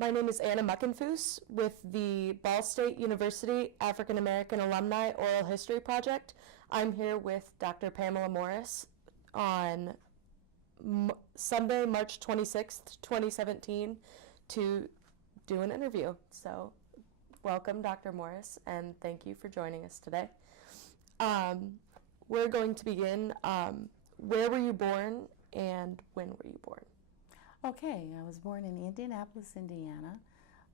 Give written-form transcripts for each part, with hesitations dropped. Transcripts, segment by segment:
My name is Anna Muckenfoos with the Ball State University African American Alumni Oral History Project. I'm here with Dr. Pamela Morris on Sunday, March 26th, 2017, to do an interview. So welcome, Dr. Morris, and thank you for joining us today. We're going to begin. Where were you born and when were you born? Okay, I was born in Indianapolis, Indiana,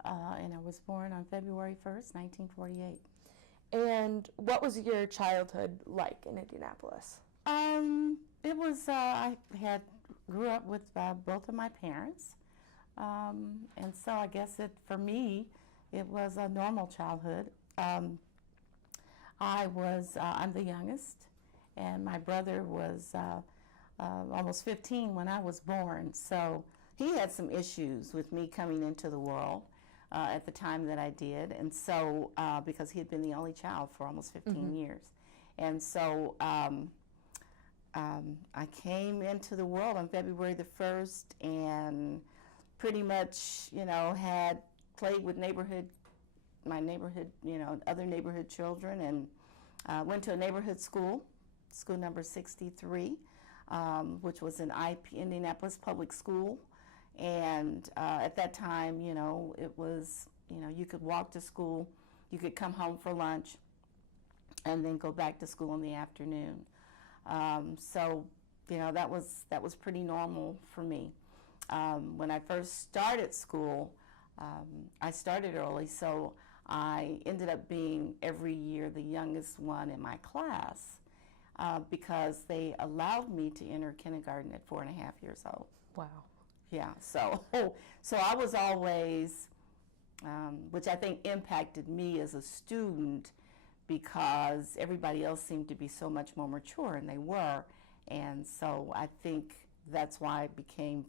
and I was born on February 1st, 1948. And what was your childhood like in Indianapolis? It was, grew up with both of my parents, and so I guess for me, it was a normal childhood. I'm the youngest, and my brother was almost 15 when I was born, so he had some issues with me coming into the world at the time that I did, and so because he had been the only child for almost 15 years. And so I came into the world on February the 1st and pretty much, had played with my neighborhood, other neighborhood children, and went to a neighborhood school number 63, which was an Indianapolis public school. And at that time, it was, you could walk to school, you could come home for lunch, and then go back to school in the afternoon. So, that was pretty normal for me. When I first started school, I started early, so I ended up being every year the youngest one in my class because they allowed me to enter kindergarten at 4.5 years old. Wow. Yeah, so I was always, which I think impacted me as a student because everybody else seemed to be so much more mature, and they were. And so I think that's why I became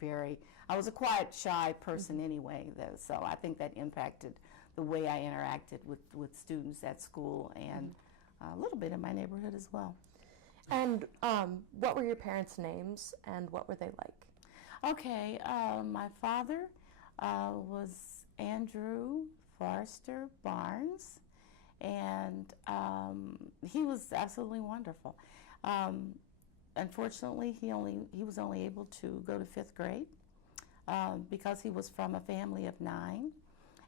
I was a quiet, shy person anyway, though, so I think that impacted the way I interacted with students at school and a little bit in my neighborhood as well. And what were your parents' names and what were they like? Okay, my father was Andrew Forrester Barnes, and he was absolutely wonderful. Unfortunately, he was only able to go to 5th grade because he was from a family of 9.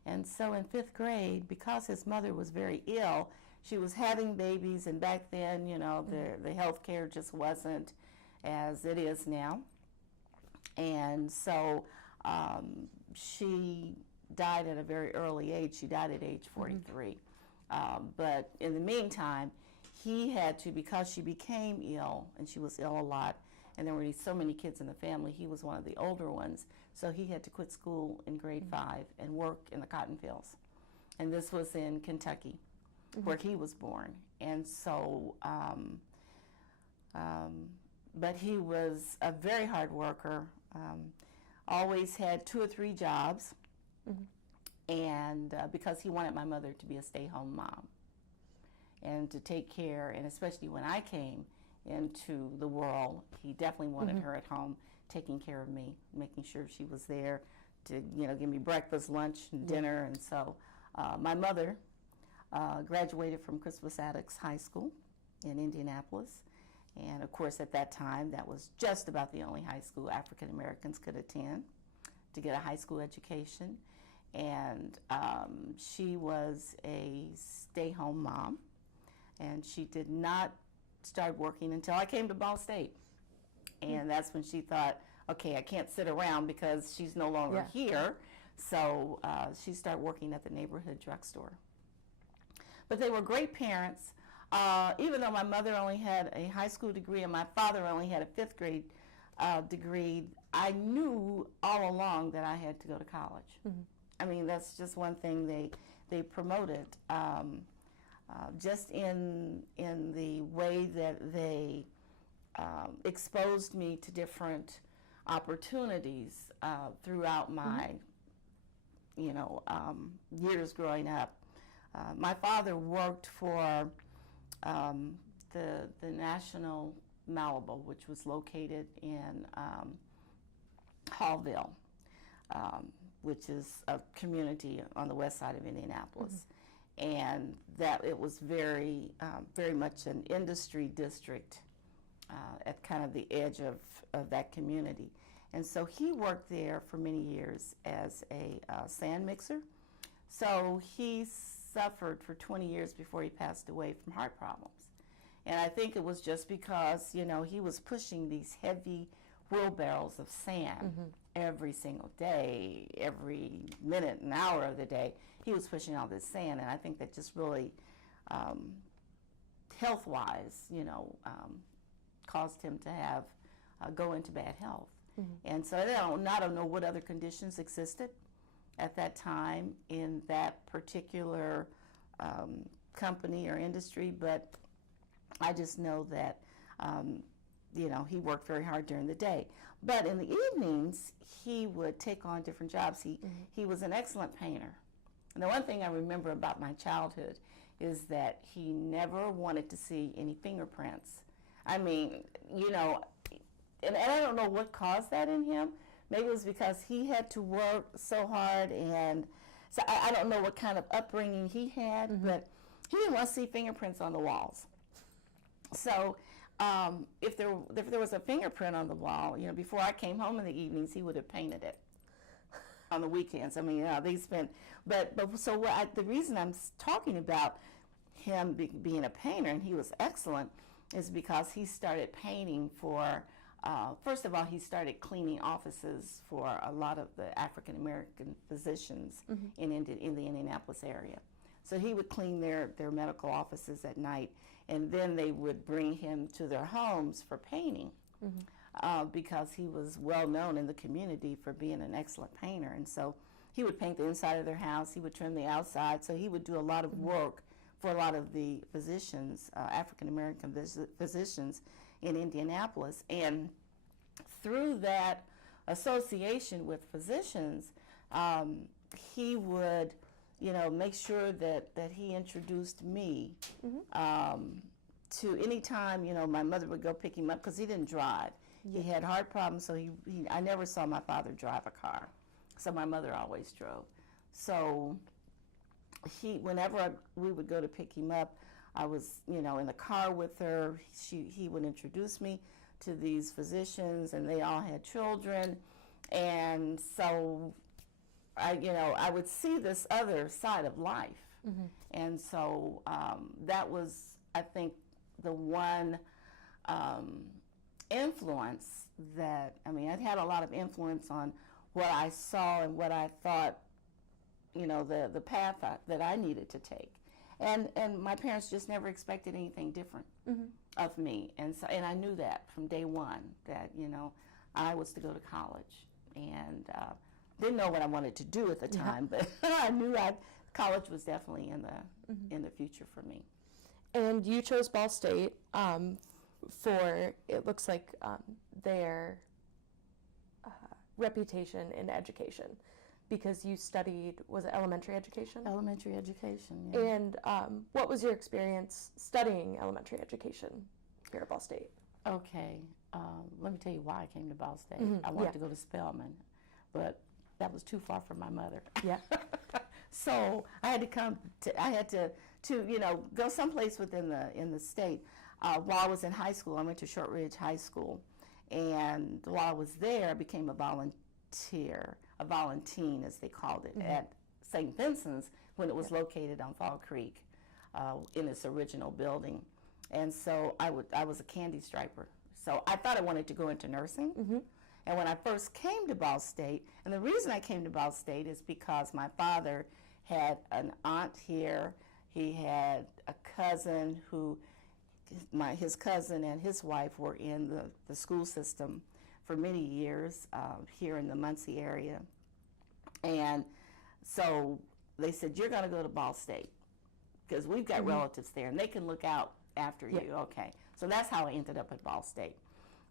And so in 5th grade, because his mother was very ill, she was having babies, and back then, the health care just wasn't as it is now. And so she died at a very early age. She died at age 43. But in the meantime, he had to, because she became ill, and she was ill a lot, and there were so many kids in the family, he was one of the older ones, so he had to quit school in grade 5 and work in the cotton fields. And this was in Kentucky, where he was born. And so, but he was a very hard worker, always had 2 or 3 jobs, and because he wanted my mother to be a stay-home mom and to take care, and especially when I came into the world, he definitely wanted her at home taking care of me, making sure she was there to, give me breakfast, lunch, and dinner. And so my mother graduated from Crispus Attucks High School in Indianapolis. And of course, at that time, that was just about the only high school African Americans could attend to get a high school education. And she was a stay-home mom, and she did not start working until I came to Ball State. And that's when she thought, okay, I can't sit around because she's no longer here. So she started working at the neighborhood drugstore. But they were great parents. Even though my mother only had a high school degree and my father only had a 5th grade degree, I knew all along that I had to go to college. I mean, that's just one thing they promoted. Just in the way that they exposed me to different opportunities throughout my, years growing up. My father worked for the National Malibu, which was located in Hallville. which is a community on the west side of Indianapolis. And that it was very much an industry district at kind of the edge of that community. And so he worked there for many years as a sand mixer. So he suffered for 20 years before he passed away from heart problems. And I think it was just because, you know, he was pushing these heavy wheelbarrows of sand every single day, every minute and hour of the day. He was pushing all this sand, and I think that just really, health-wise, you know, caused him to have go into bad health. And so I don't know what other conditions existed at that time in that particular company or industry, but I just know that, you know, he worked very hard during the day. But in the evenings, he would take on different jobs. He was an excellent painter. And the one thing I remember about my childhood is that he never wanted to see any fingerprints. I mean, you know, and I don't know what caused that in him. Maybe it was because he had to work so hard, and so I don't know what kind of upbringing he had, but he didn't want to see fingerprints on the walls. So if there was a fingerprint on the wall, you know, before I came home in the evenings, he would have painted it on the weekends. I mean, they spent, but so the reason I'm talking about him being a painter, and he was excellent, is because he started painting for, first of all, he started cleaning offices for a lot of the African American physicians in the Indianapolis area. So he would clean their medical offices at night, and then they would bring him to their homes for painting because he was well known in the community for being an excellent painter. And so he would paint the inside of their house, he would trim the outside, so he would do a lot of work for a lot of the physicians, African American physicians in Indianapolis. And through that association with physicians, he would, you know, make sure that he introduced me to any time, you know, my mother would go pick him up because he didn't drive. He had heart problems, so I never saw my father drive a car. So my mother always drove. So whenever we would go to pick him up, I was, you know, in the car with her. He would introduce me to these physicians, and they all had children. And so I would see this other side of life. And so that was, I think, the one influence that, I mean, I'd had a lot of influence on what I saw and what I thought, you know, the path that I needed to take. And my parents just never expected anything different of me. And I knew that from day one, that, you know, I was to go to college. And didn't know what I wanted to do at the time, but I knew college was definitely in the future for me. And you chose Ball State for, it looks like, their reputation in education, because you studied, was it elementary education? Elementary education, yeah. And what was your experience studying elementary education here at Ball State? Okay, let me tell you why I came to Ball State. I wanted to go to Spelman, but that was too far from my mother. Yeah. So I had to you know, go someplace within the state. While I was in high school, I went to Shortridge High School, and while I was there, I became a volunteer, a volunteen as they called it, at St. Vincent's when it was located on Fall Creek in its original building. And so I was a candy striper. So I thought I wanted to go into nursing. And when I first came to Ball State, and the reason I came to Ball State is because my father had an aunt here. He had a cousin who, his cousin and his wife were in the school system for many years here in the Muncie area. And so they said, you're going to go to Ball State because we've got relatives there and they can look out after you. Okay. So that's how I ended up at Ball State.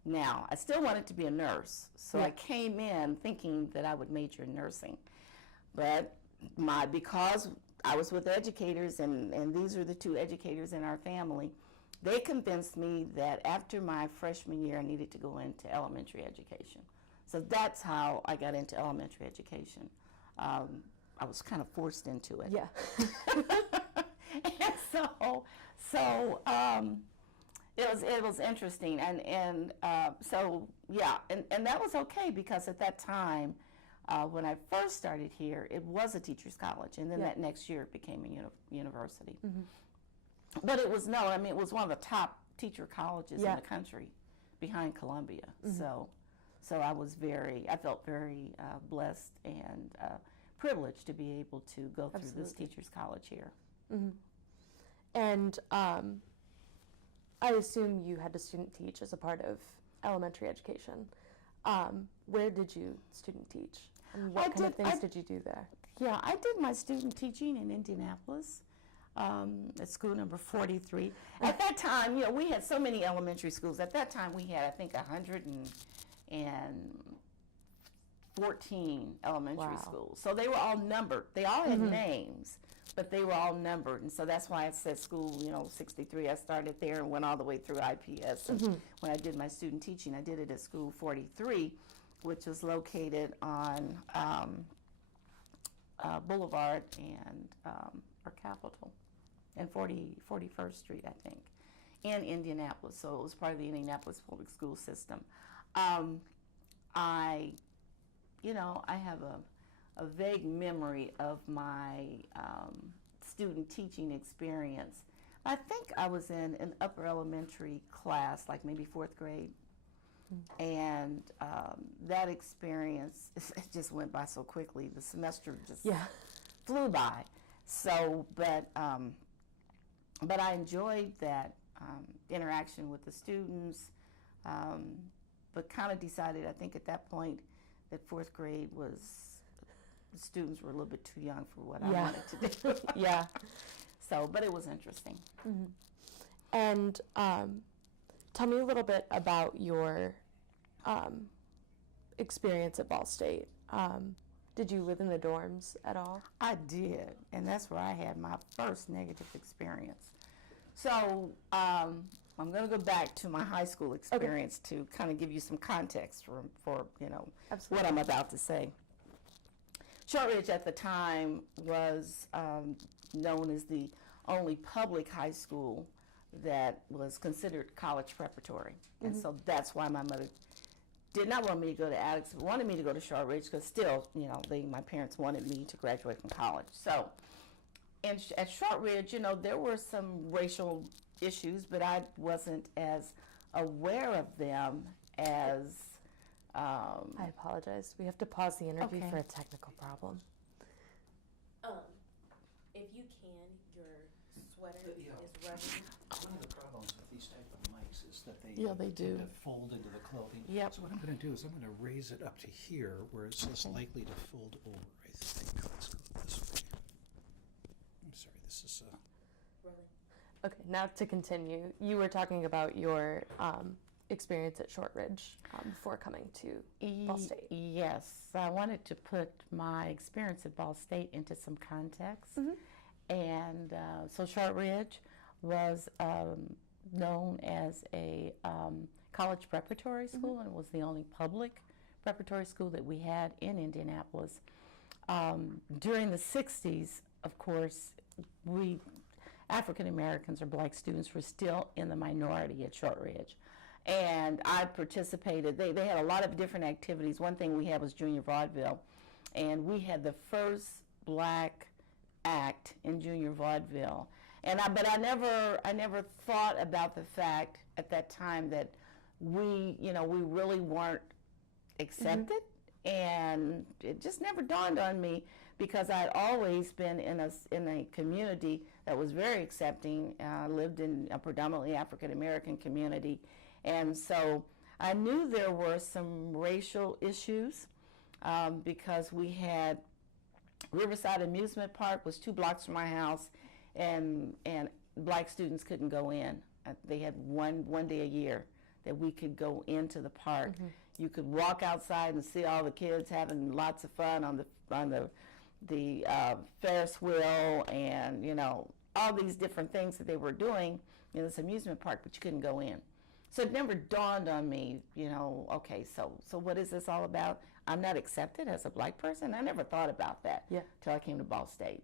Now, I still wanted to be a nurse, so I came in thinking that I would major in nursing. But because I was with educators, and these are the two educators in our family, they convinced me that after my freshman year I needed to go into elementary education. So that's how I got into elementary education. I was kind of forced into it. Yeah. And so it was interesting, and that was okay, because at that time, when I first started here, it was a teacher's college, and then that next year it became a university. But it was it was one of the top teacher colleges in the country, behind Columbia. So I felt very blessed and privileged to be able to go through this teacher's college here. And I assume you had to student teach as a part of elementary education. Where did you student teach? And what kind of things did you do there? Yeah, I did my student teaching in Indianapolis, at school number 43. At that time, we had so many elementary schools. At that time, we had, I think, 114 elementary schools. So they were all numbered. They all had names, but they were all numbered. And so that's why it said school, 63. I started there and went all the way through IPS. And when I did my student teaching, I did it at school 43, which was located on Boulevard and or Capitol and 41st Street, I think, in Indianapolis. So it was part of the Indianapolis public school system. I have a vague memory of my student teaching experience. I think I was in an upper elementary class, like maybe 4th grade. And that experience, it just went by so quickly. The semester just flew by. So, but I enjoyed that interaction with the students, but kind of decided, I think at that point, that 4th grade the students were a little bit too young for what I wanted to do. So, but it was interesting. And tell me a little bit about your experience at Ball State. Did you live in the dorms at all? I did, and that's where I had my first negative experience. So I'm going to go back to my high school experience to kind of give you some context for what I'm about to say. Shortridge at the time was known as the only public high school that was considered college preparatory. And so that's why my mother did not want me to go to Addix, but wanted me to go to Shortridge, because still, my parents wanted me to graduate from college. So at Shortridge, there were some racial issues, but I wasn't as aware of them as... I apologize. We have to pause the interview for a technical problem. If you can, your sweater is running. One of the problems with these type of mics is that they they do. tend to fold into the clothing. Yep. So what I'm going to do is I'm going to raise it up to here where it's less likely to fold over, I think. Let's go this way. I'm sorry, this is... Rolling. Okay, now to continue, you were talking about your experience at Shortridge before coming to Ball State. Yes, I wanted to put my experience at Ball State into some context. And so Shortridge was known as a college preparatory school, and it was the only public preparatory school that we had in Indianapolis. During the 60s, of course, we African Americans or black students were still in the minority at Shortridge. And I participated. They had a lot of different activities. One thing we had was junior vaudeville, and we had the first black act in junior vaudeville. But I never thought about the fact at that time that we really weren't accepted, and it just never dawned on me, because I'd always been in a community that was very accepting. I lived in a predominantly African American community. And so I knew there were some racial issues, because we had Riverside Amusement Park was 2 blocks from my house, and black students couldn't go in. They had one day a year that we could go into the park. You could walk outside and see all the kids having lots of fun on the Ferris wheel, and all these different things that they were doing in this amusement park, but you couldn't go in. So it never dawned on me, okay, so what is this all about? I'm not accepted as a black person. I never thought about that till I came to Ball State.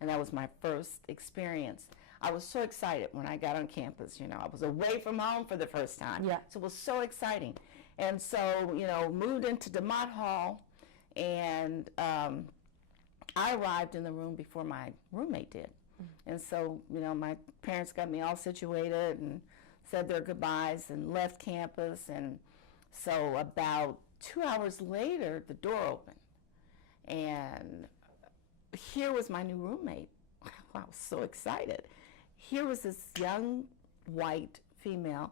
And that was my first experience. I was so excited when I got on campus. I was away from home for the first time. Yeah. So it was so exciting. And so, moved into DeMott Hall, and I arrived in the room before my roommate did. And so, my parents got me all situated and said their goodbyes and left campus. And so about 2 hours later, the door opened. And here was my new roommate. I was so excited. Here was this young white female,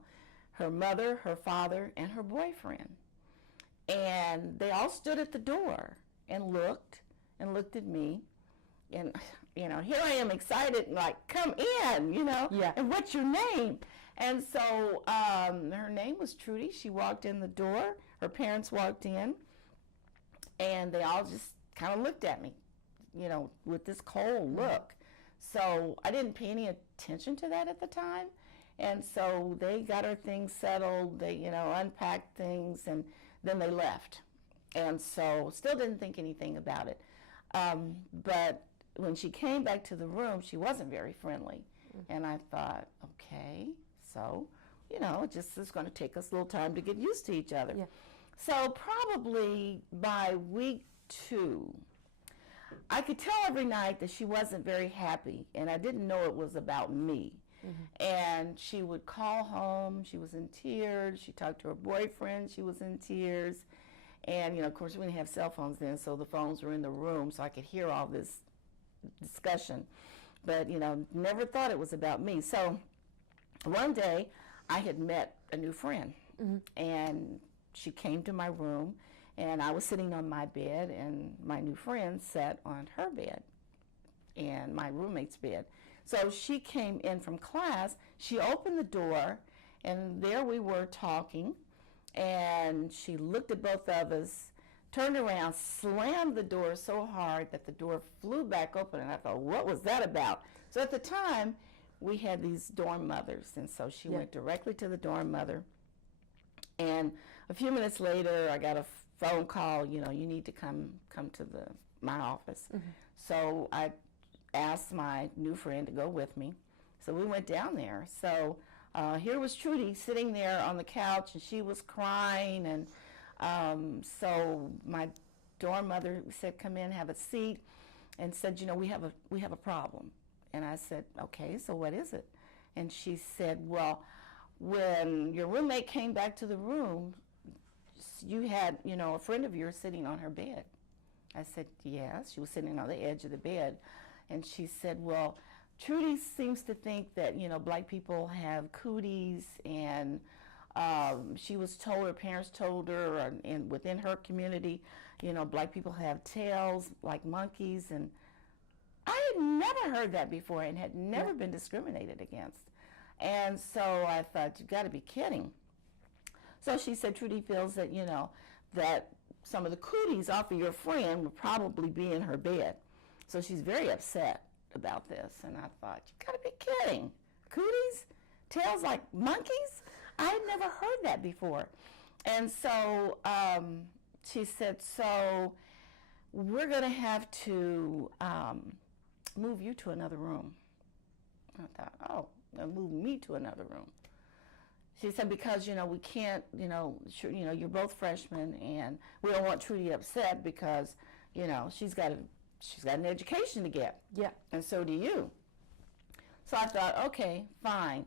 her mother, her father, and her boyfriend. And they all stood at the door and looked at me. And, here I am excited, like, come in, and what's your name? And so her name was Trudy. She walked in the door. Her parents walked in, and they all just kind of looked at me, with this cold look. So I didn't pay any attention to that at the time. And so they got her things settled. They, unpacked things, and then they left. And so still didn't think anything about it. But when she came back to the room, she wasn't very friendly. And I thought, okay, so, just is going to take us a little time to get used to each other. Yeah. So probably by week 2, I could tell every night that she wasn't very happy, and I didn't know it was about me. And she would call home. She was in tears. She talked to her boyfriend. She was in tears. And, of course, we didn't have cell phones then, so the phones were in the room, so I could hear all this discussion. But, never thought it was about me. So one day, I had met a new friend, and she came to my room, and I was sitting on my bed, and my new friend sat on her bed, and my roommate's bed. So she came in from class. She opened the door, and there we were talking, and she looked at both of us, turned around, slammed the door so hard that the door flew back open, and I thought, what was that about? So at the time, we had these dorm mothers, and so she went directly to the dorm mother. And a few minutes later, I got a phone call, you need to come to my office. So I asked my new friend to go with me. So we went down there. So here was Trudy sitting there on the couch, and she was crying. And so my dorm mother said, come in, have a seat, and said, we have a problem. And I said, okay, so what is it? And she said, well, when your roommate came back to the room, you had, a friend of yours sitting on her bed. I said, yes, she was sitting on the edge of the bed. And she said, well, Trudy seems to think that, black people have cooties, and she was told, her parents told her, and within her community, black people have tails like monkeys. And I had never heard that before and had never been discriminated against. And so I thought, you got to be kidding. So she said, Trudy feels that, that some of the cooties off of your friend would probably be in her bed. So she's very upset about this. And I thought, you got to be kidding. Cooties? Tails like monkeys? I had never heard that before. And so she said, so we're going to have to move you to another room. I thought, oh, move me to another room. She said, because, we can't, you're both freshmen, and we don't want Trudy upset because, she's got an education to get. Yeah. And so do you. So I thought, okay, fine.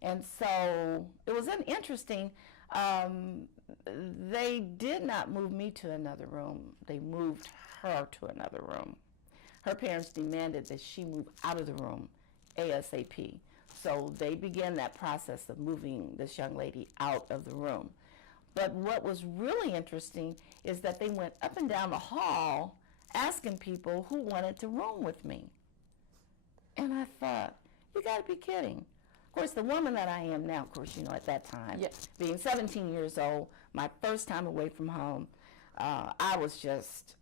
And so it was interesting. They did not move me to another room. They moved her to another room. Her parents demanded that she move out of the room ASAP. So they began that process of moving this young lady out of the room. But what was really interesting is that they went up and down the hall asking people who wanted to room with me. And I thought, you got to be kidding. Of course, the woman that I am now, of course, at that time, being 17 years old, my first time away from home, I was just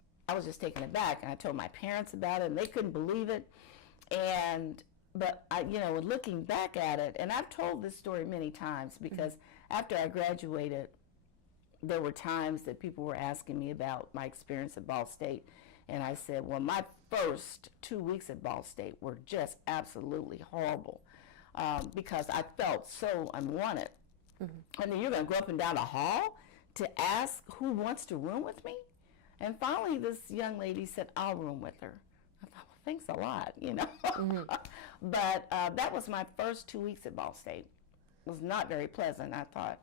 taken aback. And I told my parents about it, and they couldn't believe it. And but looking back at it, and I've told this story many times because after I graduated, there were times that people were asking me about my experience at Ball State, and I said, well, my first 2 weeks at Ball State were just absolutely horrible because I felt so unwanted. And then you're going to go up and down the hall to ask who wants to room with me? And finally, this young lady said, I'll room with her. I thought, well, thanks a lot, But that was my first 2 weeks at Ball State. It was not very pleasant. I thought,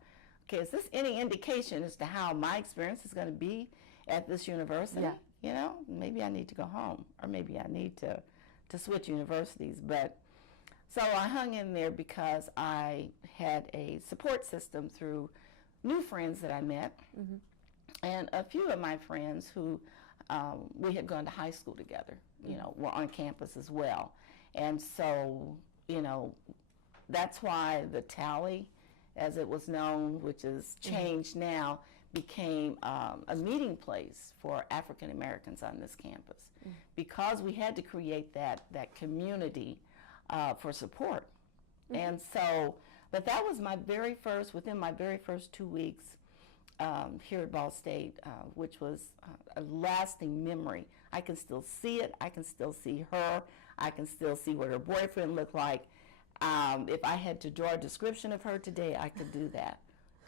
okay, is this any indication as to how my experience is going to be at this university? Yeah. Maybe I need to go home, or maybe I need to switch universities. But so I hung in there because I had a support system through new friends that I met, and a few of my friends who we had gone to high school together, were on campus as well. And so, that's why the Tally, as it was known, which is changed now, became a meeting place for African Americans on this campus, because we had to create that community for support. And so, but that was within my very first 2 weeks here at Ball State, which was a lasting memory. I can still see it. I can still see her. I can still see what her boyfriend looked like. If I had to draw a description of her today, I could do that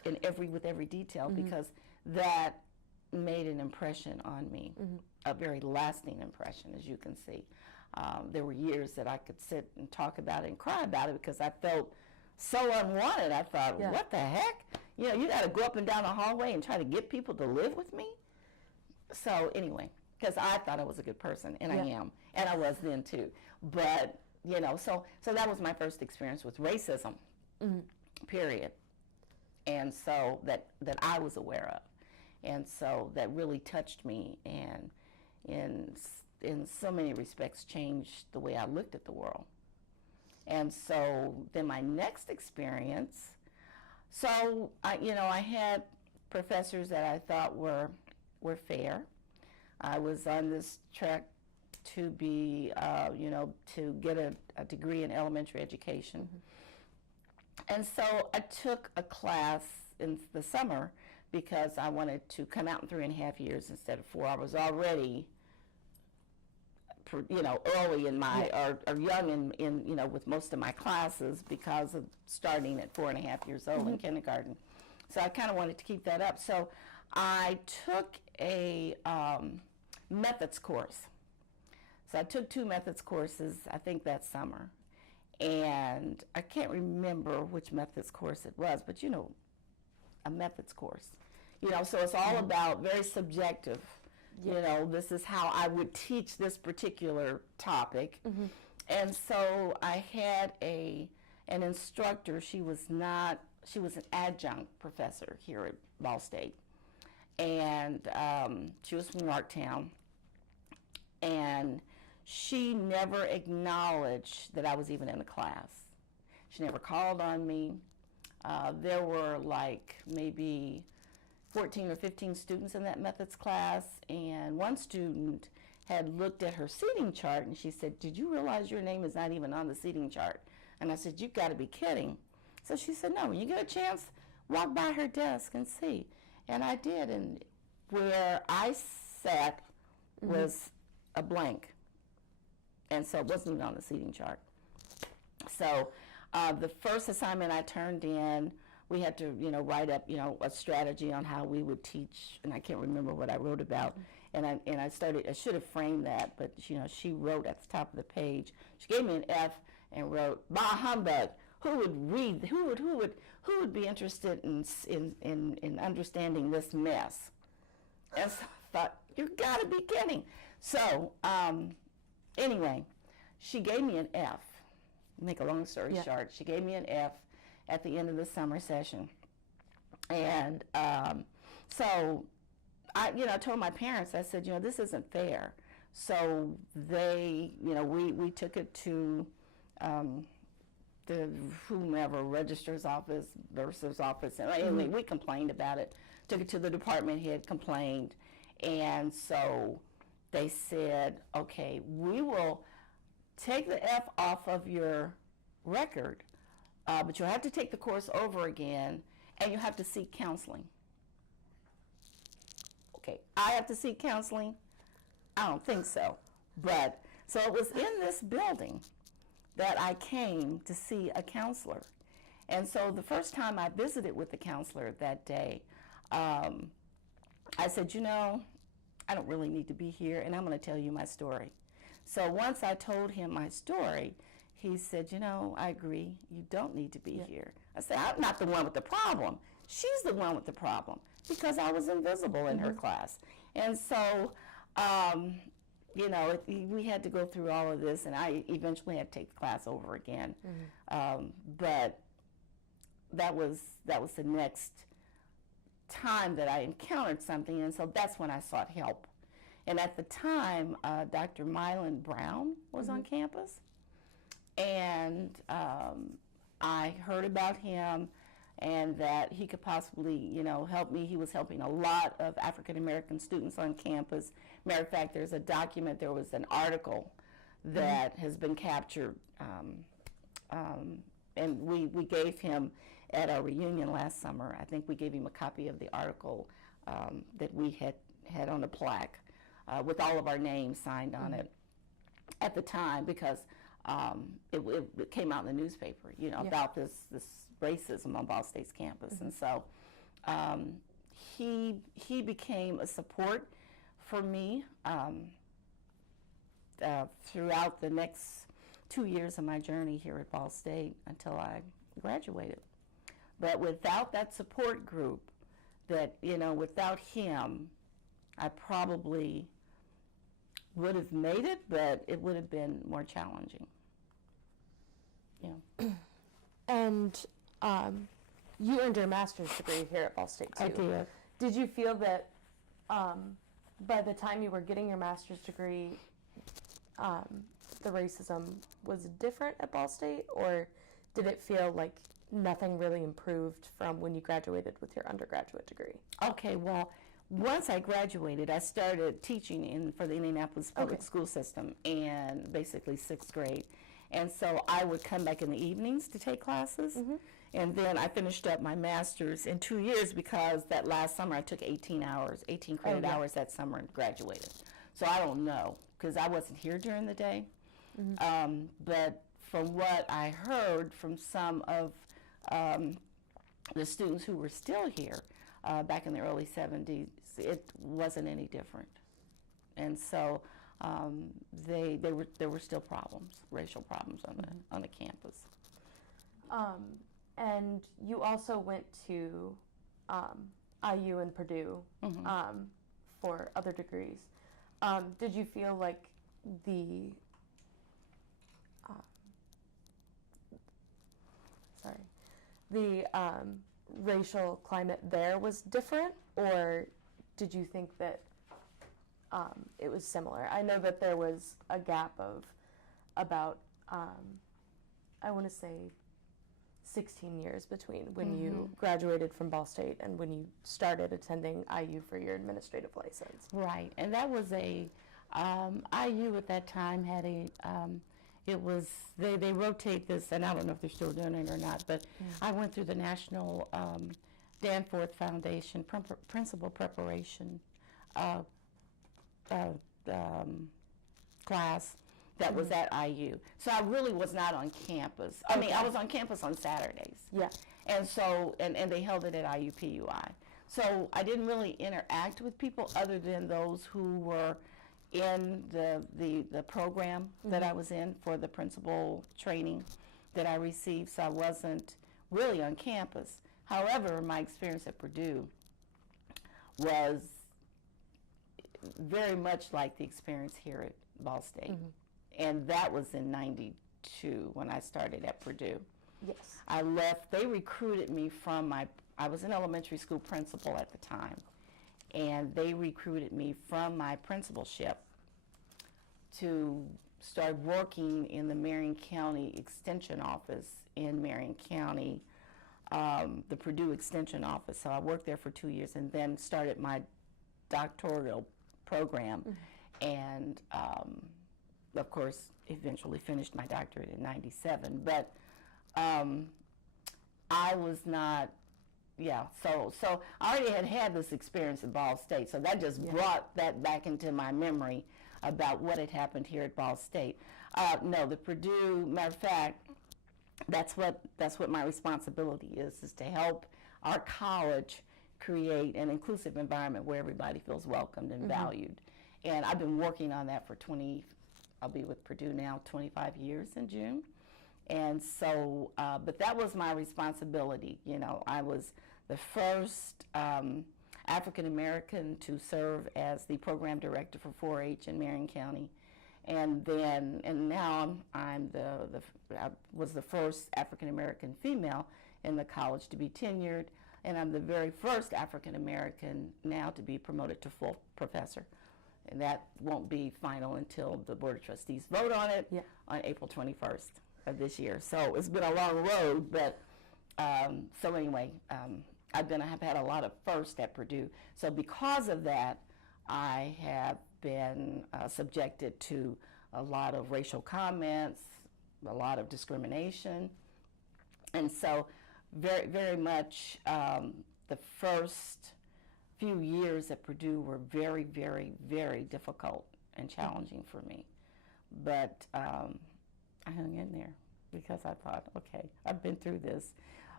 with every detail, because that made an impression on me, a very lasting impression, as you can see. There were years that I could sit and talk about it and cry about it because I felt so unwanted. I thought, what the heck? You got to go up and down the hallway and try to get people to live with me? So anyway, because I thought I was a good person, and I am, and I was then too. But, so that was my first experience with racism, period. And so that I was aware of. And so that really touched me, and in so many respects changed the way I looked at the world. And so then my next experience, so I had professors that I thought were fair. I was on this track to be, to get a degree in elementary education. And so I took a class in the summer because I wanted to come out in 3.5 years instead of 4. I was already, early in my, or young in with most of my classes because of starting at 4.5 years old in kindergarten. So I kind of wanted to keep that up. So I took a methods course. So I took 2 methods courses, I think that summer. And I can't remember which methods course it was, but a methods course. So it's all about very subjective. This is how I would teach this particular topic. And so I had an instructor. She was an adjunct professor here at Ball State. And she was from Yorktown. And she never acknowledged that I was even in the class. She never called on me. There were maybe 14 or 15 students in that methods class, and one student had looked at her seating chart, and she said, did you realize your name is not even on the seating chart? And I said, you've got to be kidding. So she said, no, when you get a chance, walk by her desk and see. And I did, and where I sat was a blank. And so it wasn't even on the seating chart. So the first assignment I turned in, we had to, write up, a strategy on how we would teach, and I can't remember what I wrote about. And I should have framed that, but she wrote at the top of the page. She gave me an F and wrote, "Bah humbug. Who would read? Who would be interested in understanding this mess?" And so I thought, you got to be kidding. So anyway, she gave me an F. Make a long story short, she gave me an F at the end of the summer session. And so I told my parents, I said, this isn't fair. So they, we took it to the whomever, registrar's office, bursar's office, and we complained about it. Took it to the department head, complained, and so they said, okay, we will take the F off of your record, but you'll have to take the course over again, and you have to seek counseling. Okay, I have to seek counseling? I don't think so. But, so it was in this building that I came to see a counselor. And so the first time I visited with the counselor that day, I said, you know, I don't really need to be here, and I'm going to tell you my story. So once I told him my story, he said, you know, I agree, you don't need to be here. I said, I'm not the one with the problem. She's the one with the problem, because I was invisible in her class. And so, you know, we had to go through all of this, and I eventually had to take the class over again. But that was the next time that I encountered something, and so that's when I sought help. And at the time, Dr. Mylan Brown was on campus, and I heard about him and that he could possibly, you know, help me. He was helping a lot of African American students on campus. Matter of fact, there's a document, there was an article that has been captured, and we gave him at our reunion last summer. I think we gave him a copy of the article that we had on a plaque with all of our names signed on it at the time, because it came out in the newspaper, you know, about this racism on Ball State's campus. And so he became a support for me throughout the next 2 years of my journey here at Ball State until I graduated. But without that support group, that, you know, without him, I probably would have made it, but it would have been more challenging. Yeah. And you earned your master's degree here at Ball State too. I did. Did you feel that by the time you were getting your master's degree, the racism was different at Ball State, or did it feel like nothing really improved from when you graduated with your undergraduate degree? Okay, well, once I graduated, I started teaching for the Indianapolis public school system, and basically 6th grade. And so I would come back in the evenings to take classes. And then I finished up my master's in 2 years, because that last summer I took 18 credit hours that summer, and graduated. So I don't know, because I wasn't here during the day. But from what I heard from some of the students who were still here back in the early 70s, it wasn't any different. And so there were still problems, racial problems on the campus. And you also went to IU and Purdue for other degrees. Did you feel like the racial climate there was different, or did you think that it was similar? I know that there was a gap of about, I want to say, 16 years between when you graduated from Ball State and when you started attending IU for your administrative license. Right, and that was IU at that time had they rotate this, and I don't know if they're still doing it or not, but I went through the National Danforth Foundation Principal Preparation class that was at IU. So I really was not on campus. I mean, I was on campus on Saturdays. Yeah. And so, and they held it at IUPUI. So I didn't really interact with people other than those who were in the program that I was in for the principal training that I received. So I wasn't really on campus. However, my experience at Purdue was very much like the experience here at Ball State. And that was in '92 when I started at Purdue. Yes. I left, they recruited me from I was an elementary school principal at the time, and they recruited me from my principalship to start working in the Marion County Extension Office in Marion County, the Purdue Extension Office. So I worked there for 2 years and then started my doctoral program. And of course, eventually finished my doctorate in '97. But I was not, so I already had this experience at Ball State, so that just brought that back into my memory about what had happened here at Ball State. No, the Purdue, matter of fact, that's what my responsibility is to help our college create an inclusive environment where everybody feels welcomed and valued. And I've been working on that for I'll be with Purdue now 25 years in June. And so, but that was my responsibility. You know, I was the first African American to serve as the program director for 4-H in Marion County. And now I was the first African American female in the college to be tenured, and I'm the very first African American now to be promoted to full professor. And that won't be final until the Board of Trustees vote on it on April 21st of this year. So it's been a long road, but so anyway, I've had a lot of firsts at Purdue. So because of that, I have been subjected to a lot of racial comments, a lot of discrimination, and so very, very much the first few years at Purdue were very, very, very difficult and challenging for me. But I hung in there because I thought, okay, I've been through this,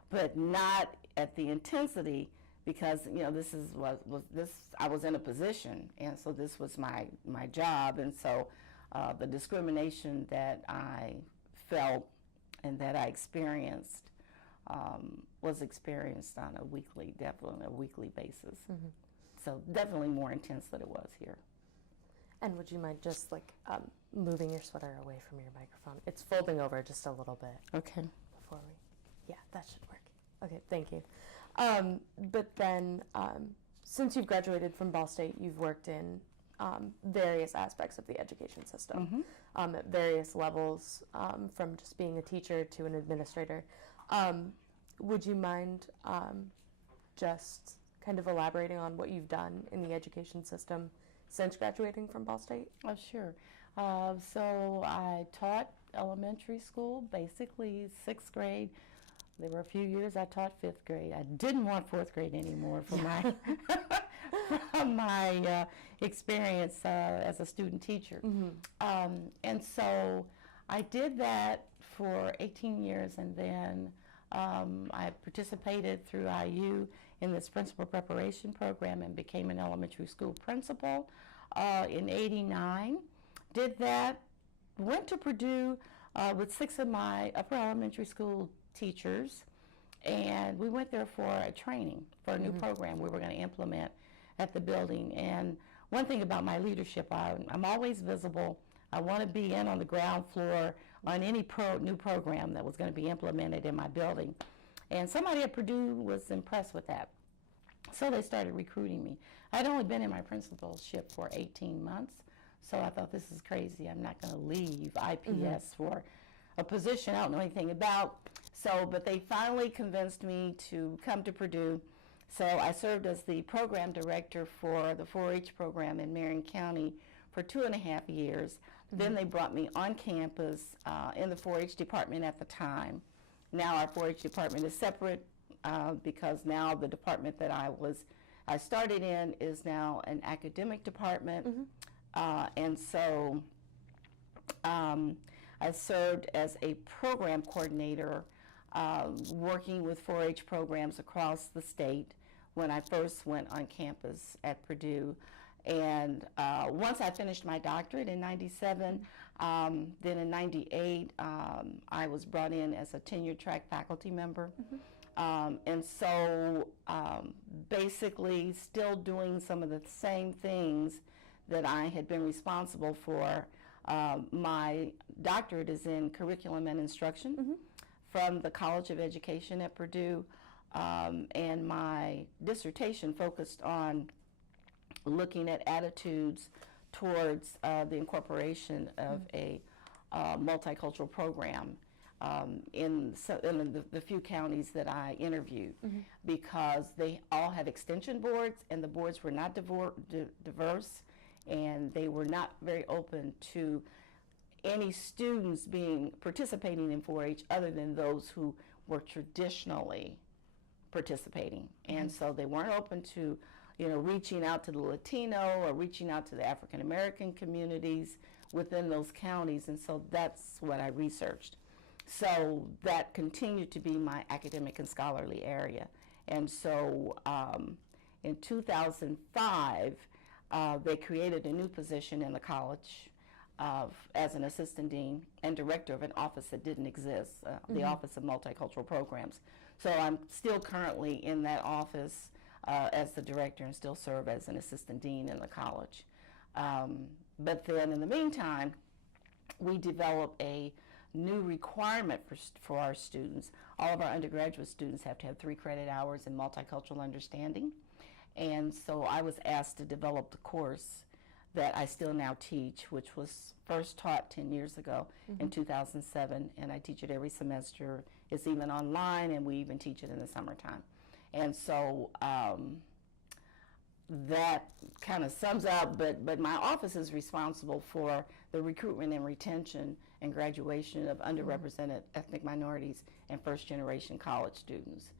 but not at the intensity, because this I was in a position, and so this was my job, and so the discrimination that I felt and that I experienced was experienced on definitely a weekly basis. So definitely more intense than it was here. And would you mind just moving your sweater away from your microphone? It's folding over just a little bit. Okay. Before yeah, that should work. Okay, thank you. But then, since you've graduated from Ball State, you've worked in various aspects of the education system, at various levels, from just being a teacher to an administrator. Would you mind just kind of elaborating on what you've done in the education system since graduating from Ball State? Oh, sure. So I taught elementary school, basically 6th grade. There were a few years I taught 5th grade. I didn't want 4th grade anymore from my experience as a student teacher. And so I did that for 18 years, and then I participated through IU in this principal preparation program and became an elementary school principal in '89. Did that, went to Purdue with 6 of my upper elementary school teachers, and we went there for a training for a new program we were going to implement at the building. And one thing about my leadership, I'm always visible. I want to be in on the ground floor on any new program that was going to be implemented in my building. And somebody at Purdue was impressed with that, so they started recruiting me. I'd only been in my principalship for 18 months, so I thought, this is crazy. I'm not going to leave IPS for a position I don't know anything about. So, but they finally convinced me to come to Purdue. So I served as the program director for the 4-H program in Marion County for 2.5 years. Then they brought me on campus in the 4-H department at the time. Now our 4-H department is separate because now the department that I started in is now an academic department. And so I served as a program coordinator working with 4-H programs across the state when I first went on campus at Purdue. And once I finished my doctorate in '97, then in '98, I was brought in as a tenured track faculty member. And so basically still doing some of the same things that I had been responsible for. My doctorate is in curriculum and instruction from the College of Education at Purdue, and my dissertation focused on looking at attitudes towards the incorporation of a multicultural program in the few counties that I interviewed, because they all had extension boards, and the boards were not diverse, and they were not very open to any students participating in 4-H other than those who were traditionally participating. And so they weren't open to, reaching out to the Latino or reaching out to the African American communities within those counties. And so that's what I researched. So that continued to be my academic and scholarly area. And so in 2005, they created a new position in the college as an assistant dean and director of an office that didn't exist, the Office of Multicultural Programs. So I'm still currently in that office as the director and still serve as an assistant dean in the college. But then in the meantime, we developed a new requirement for our students. All of our undergraduate students have to have 3 credit hours in multicultural understanding. And so I was asked to develop the course that I still now teach, which was first taught 10 years ago in 2007, and I teach it every semester. It's even online, and we even teach it in the summertime. And so that kind of sums up, but my office is responsible for the recruitment and retention and graduation of underrepresented ethnic minorities and first-generation college students.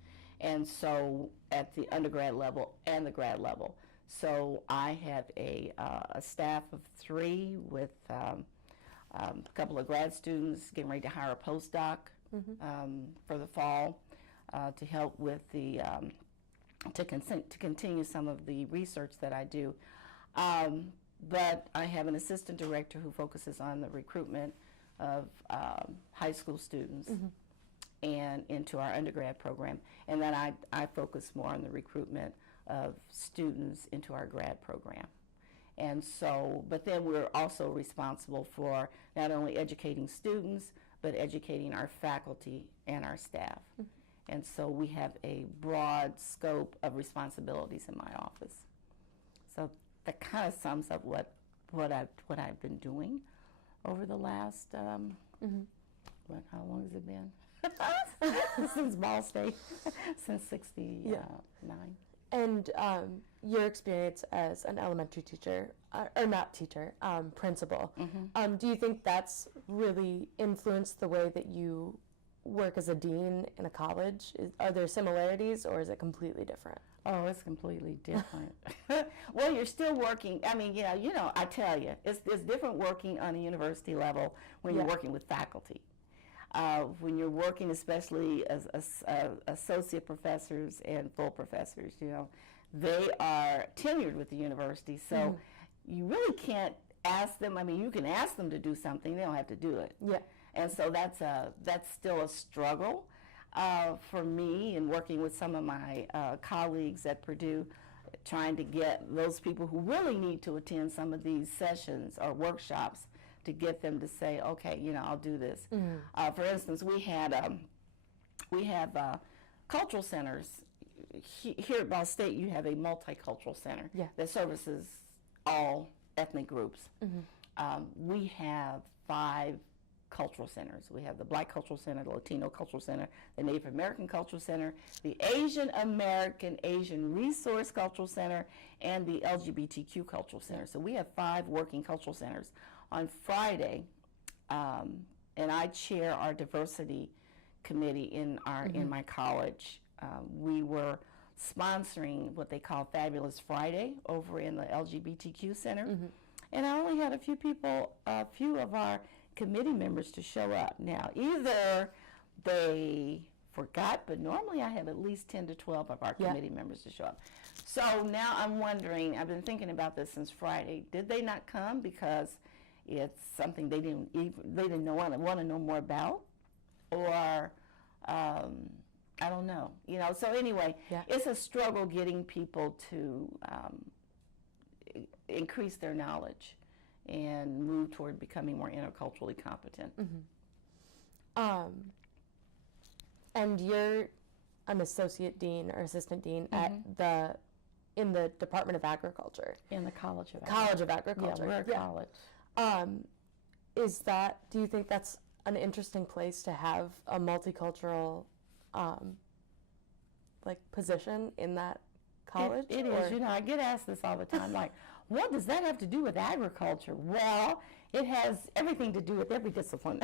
And so at the undergrad level and the grad level. So I have a staff of 3 with a couple of grad students getting ready to hire a postdoc for the fall to help with the to continue some of the research that I do. But I have an assistant director who focuses on the recruitment of high school students and into our undergrad program. And then I focus more on the recruitment of students into our grad program. And so, but then we're also responsible for not only educating students, but educating our faculty and our staff. And so we have a broad scope of responsibilities in my office. So that kind of sums up what I've been doing over the last, how long has it been? Since Ball State, since 69. And your experience as an elementary teacher, or not teacher, principal, do you think that's really influenced the way that you work as a dean in a college? Are there similarities, or is it completely different? Oh, it's completely different. Well, you're still working. I mean, I tell you, it's different working on a university level when you're working with faculty. When you're working, especially as associate professors and full professors, they are tenured with the university, so you really can't ask them. I mean, you can ask them to do something; they don't have to do it. Yeah. And so that's still a struggle for me, and working with some of my colleagues at Purdue, trying to get those people who really need to attend some of these sessions or workshops to get them to say, okay, I'll do this. For instance, we have cultural centers. Here at Ball State, you have a multicultural center that services all ethnic groups. We have 5 cultural centers. We have the Black Cultural Center, the Latino Cultural Center, the Native American Cultural Center, the Asian American Asian Resource Cultural Center, and the LGBTQ Cultural Center. So we have 5 working cultural centers. On Friday, and I chair our diversity committee in my college. We were sponsoring what they call Fabulous Friday over in the LGBTQ Center, and I only had a few of our committee members to show up. Now, either they forgot, but normally I have at least 10 to 12 of our committee members to show up. So now I'm wondering, I've been thinking about this since Friday, did they not come because it's something they didn't want to know more about, or I don't know, So anyway, it's a struggle getting people to increase their knowledge and move toward becoming more interculturally competent. And you're an associate dean or assistant dean in the Department of Agriculture. In the College of Agriculture. Yeah, we're a college. Do you think that's an interesting place to have a multicultural position in that college? It or- is. You know, I get asked this all the time, like, what does that have to do with agriculture? Well, it has everything to do with every discipline.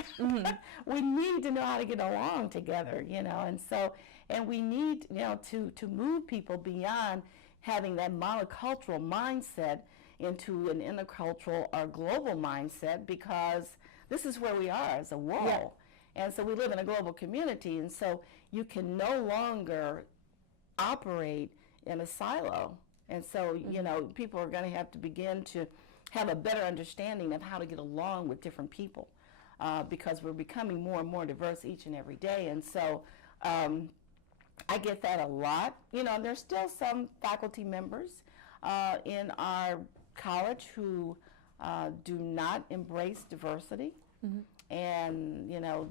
We need to know how to get along together, you know, and we need, you know, to move people beyond having that monocultural mindset into an intercultural or global mindset, because this is where we are as a world. Yeah. And so we live in a global community, and so you can no longer operate in a silo. And so, you know, people are going to have to begin to have a better understanding of how to get along with different people, because we're becoming more and more diverse each and every day. And so I get that a lot. You know, there's still some faculty members in our college who do not embrace diversity. And, you know,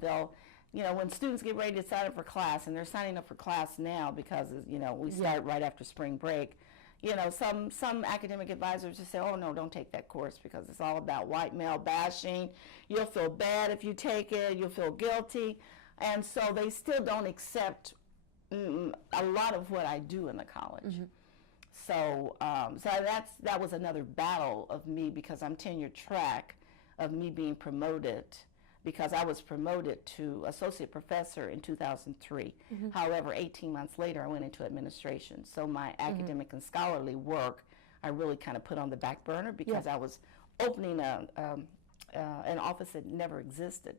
when students get ready to sign up for class, and they're signing up for class now because, you know, we start right after spring break, you know, some academic advisors just say, oh, no, don't take that course because it's all about white male bashing. You'll feel bad if you take it. You'll feel guilty. And so they still don't accept a lot of what I do in the college. So that was another battle of me, because I'm tenure track, of me being promoted, because I was promoted to associate professor in 2003. However, 18 months later, I went into administration. So my academic and scholarly work, I really kind of put on the back burner, because I was opening an office that never existed.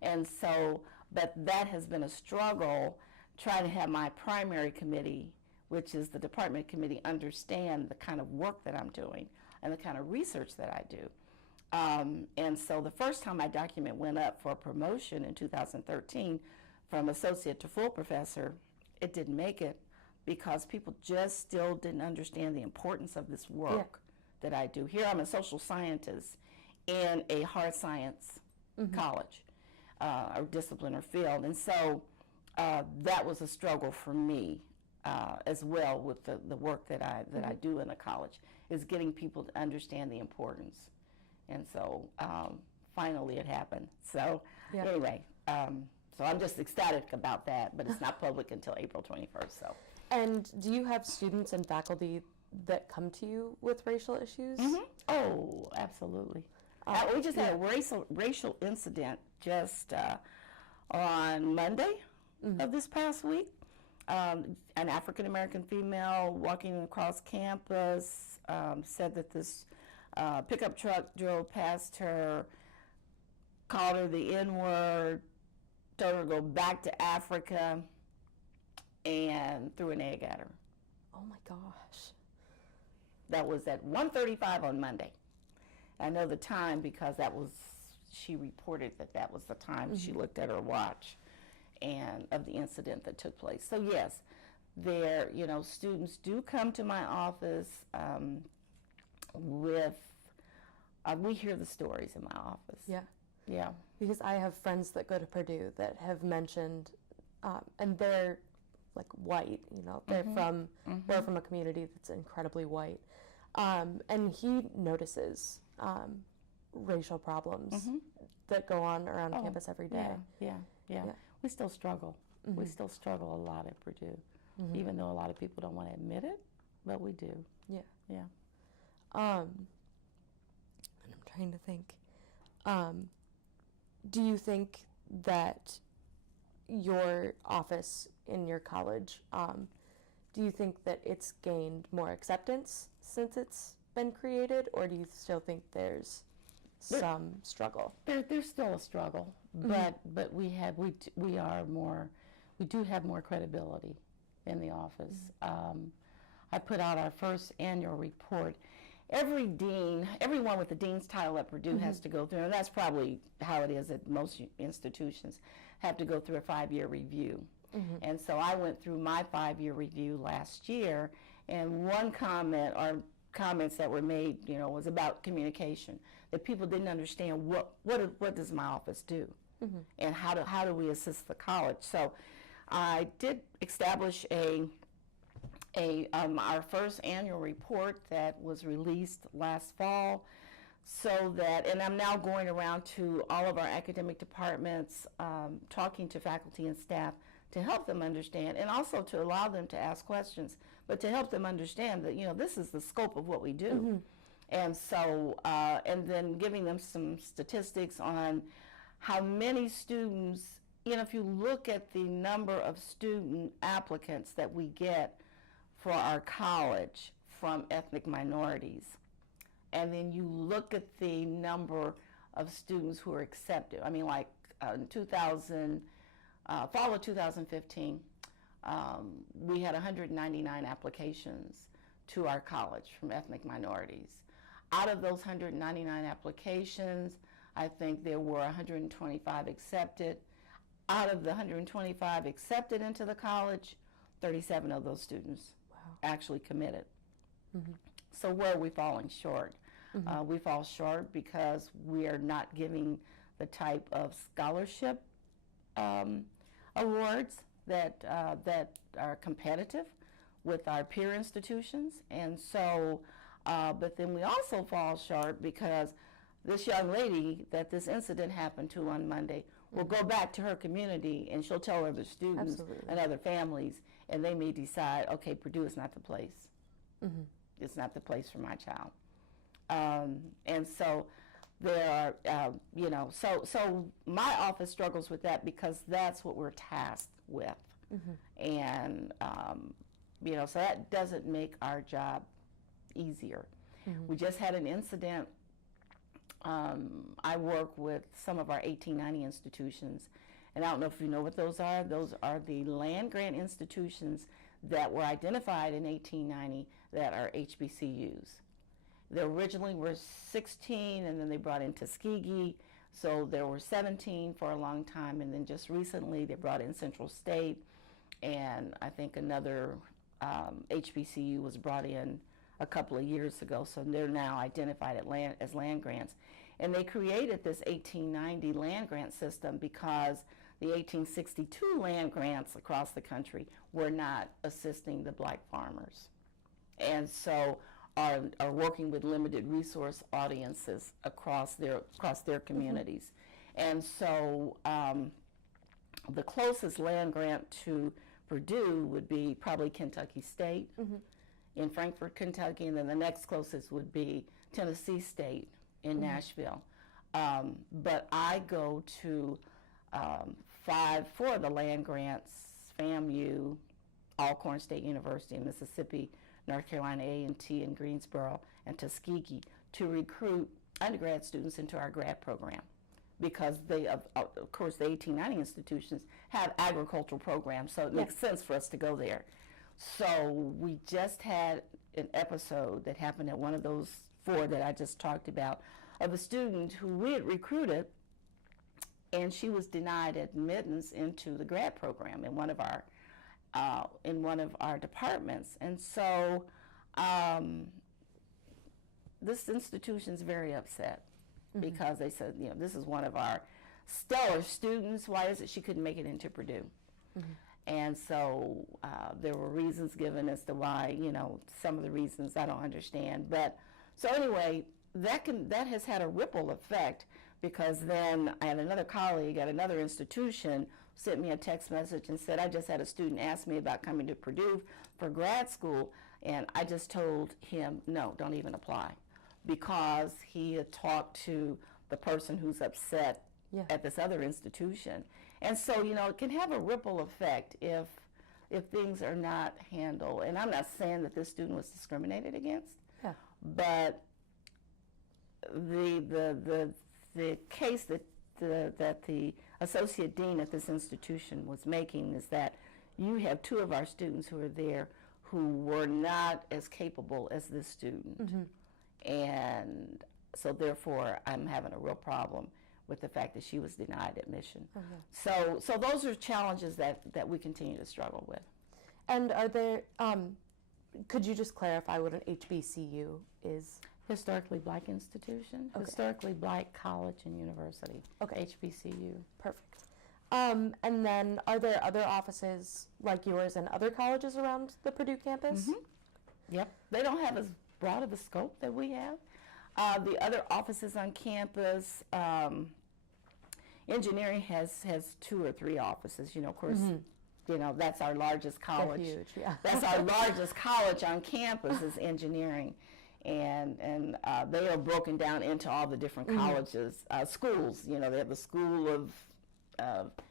And so, but that has been a struggle, trying to have my primary committee, which is the department committee, understand the kind of work that I'm doing and the kind of research that I do. And so the first time my document went up for promotion in 2013 from associate to full professor, it didn't make it, because people just still didn't understand the importance of this work that I do. Here I'm a social scientist in a hard science college, or discipline or field. And so that was a struggle for me as well, with the work that I do in the college, is getting people to understand the importance. And so finally it happened. So anyway, so I'm just ecstatic about that, but it's not public until April 21st. So. And do you have students and faculty that come to you with racial issues? Oh, absolutely. We just had a racial incident just on Monday of this past week. An African-American female walking across campus said that this pickup truck drove past her, called her the N-word, told her to go back to Africa, and threw an egg at her. Oh my gosh. That was at 1:35 on Monday. I know the time because she reported that was the time she looked at her watch, and of the incident that took place. So yes, students do come to my office we hear the stories in my office. Yeah. Because I have friends that go to Purdue that have mentioned, and they're like white, you know, they're we're from a community that's incredibly white. And he notices racial problems that go on around campus every day. Yeah. We still struggle. We still struggle a lot at Purdue, even though a lot of people don't want to admit it, but we do. Yeah. And I'm trying to think. Do you think that your office in your college, do you think that it's gained more acceptance since it's been created, or do you still think there's some struggle? There's still a struggle, but we do have more credibility in the office. I put out our first annual report. Every dean, everyone with the dean's title at Purdue has to go through, and that's probably how it is at most institutions, have to go through a 5-year review. And so I went through my 5-year review last year, and one comment or comments that were made, was about communication, that people didn't understand what does my office do, and how do we assist the college. So I did establish our first annual report that was released last fall, so that, and I'm now going around to all of our academic departments, talking to faculty and staff to help them understand, and also to allow them to ask questions, but to help them understand that, this is the scope of what we do. And so, and then giving them some statistics on how many students, if you look at the number of student applicants that we get for our college from ethnic minorities, and then you look at the number of students who are accepted. I mean, like in fall of 2015, we had 199 applications to our college from ethnic minorities. Out of those 199 applications, I think there were 125 accepted. Out of the 125 accepted into the college, 37 of those students actually committed. So where are we falling short? We fall short because we are not giving the type of scholarship awards that are competitive with our peer institutions. And so, but then we also fall short because this young lady that this incident happened to on Monday will go back to her community and she'll tell other students and other families, and they may decide, okay, Purdue is not the place. It's not the place for my child. And so there are, so my office struggles with that because that's what we're tasked with. And, so that doesn't make our job easier. We just had an incident. I work with some of our 1890 institutions, and I don't know if you know what those are. Those are the land grant institutions that were identified in 1890 that are HBCUs. There originally were 16, and then they brought in Tuskegee, so there were 17 for a long time, and then just recently they brought in Central State, and I think another HBCU was brought in a couple of years ago, so they're now identified as land grants. And they created this 1890 land grant system because the 1862 land grants across the country were not assisting the black farmers. And so are working with limited resource audiences across their communities. And so the closest land grant to Purdue would be probably Kentucky State in Frankfort, Kentucky, and then the next closest would be Tennessee State in Nashville. But I go to 4 of the land grants: FAMU, Alcorn State University in Mississippi, North Carolina A&T in Greensboro, and Tuskegee to recruit undergrad students into our grad program, because they, of course, the 1890 institutions have agricultural programs, so it makes sense for us to go there. So we just had an episode that happened at one of those 4 that I just talked about, of a student who we had recruited, and she was denied admittance into the grad program in one of our departments. And so this institution's very upset because they said, this is one of our stellar students. Why is it she couldn't make it into Purdue? And so there were reasons given as to why, some of the reasons I don't understand. But so anyway, that has had a ripple effect, because then I had another colleague at another institution sent me a text message and said, I just had a student ask me about coming to Purdue for grad school, and I just told him, no, don't even apply, because he had talked to the person who's upset at this other institution. And so, it can have a ripple effect if things are not handled. And I'm not saying that this student was discriminated against, but the case that the associate dean at this institution was making is that you have 2 of our students who are there who were not as capable as this student. And so therefore I'm having a real problem with the fact that she was denied admission. So those are challenges that we continue to struggle with. And are there, could you just clarify what an HBCU is? Historically Black institution, historically Black college and university, HBCU. Perfect. And then are there other offices like yours in other colleges around the Purdue campus? Yep. They don't have as broad of a scope that we have. The other offices on campus, engineering has 2 or 3 offices. Of course, You know, that's our largest They're college. huge, yeah. That's our largest college on campus is engineering. And they are broken down into all the different colleges, schools. You know, they have the School of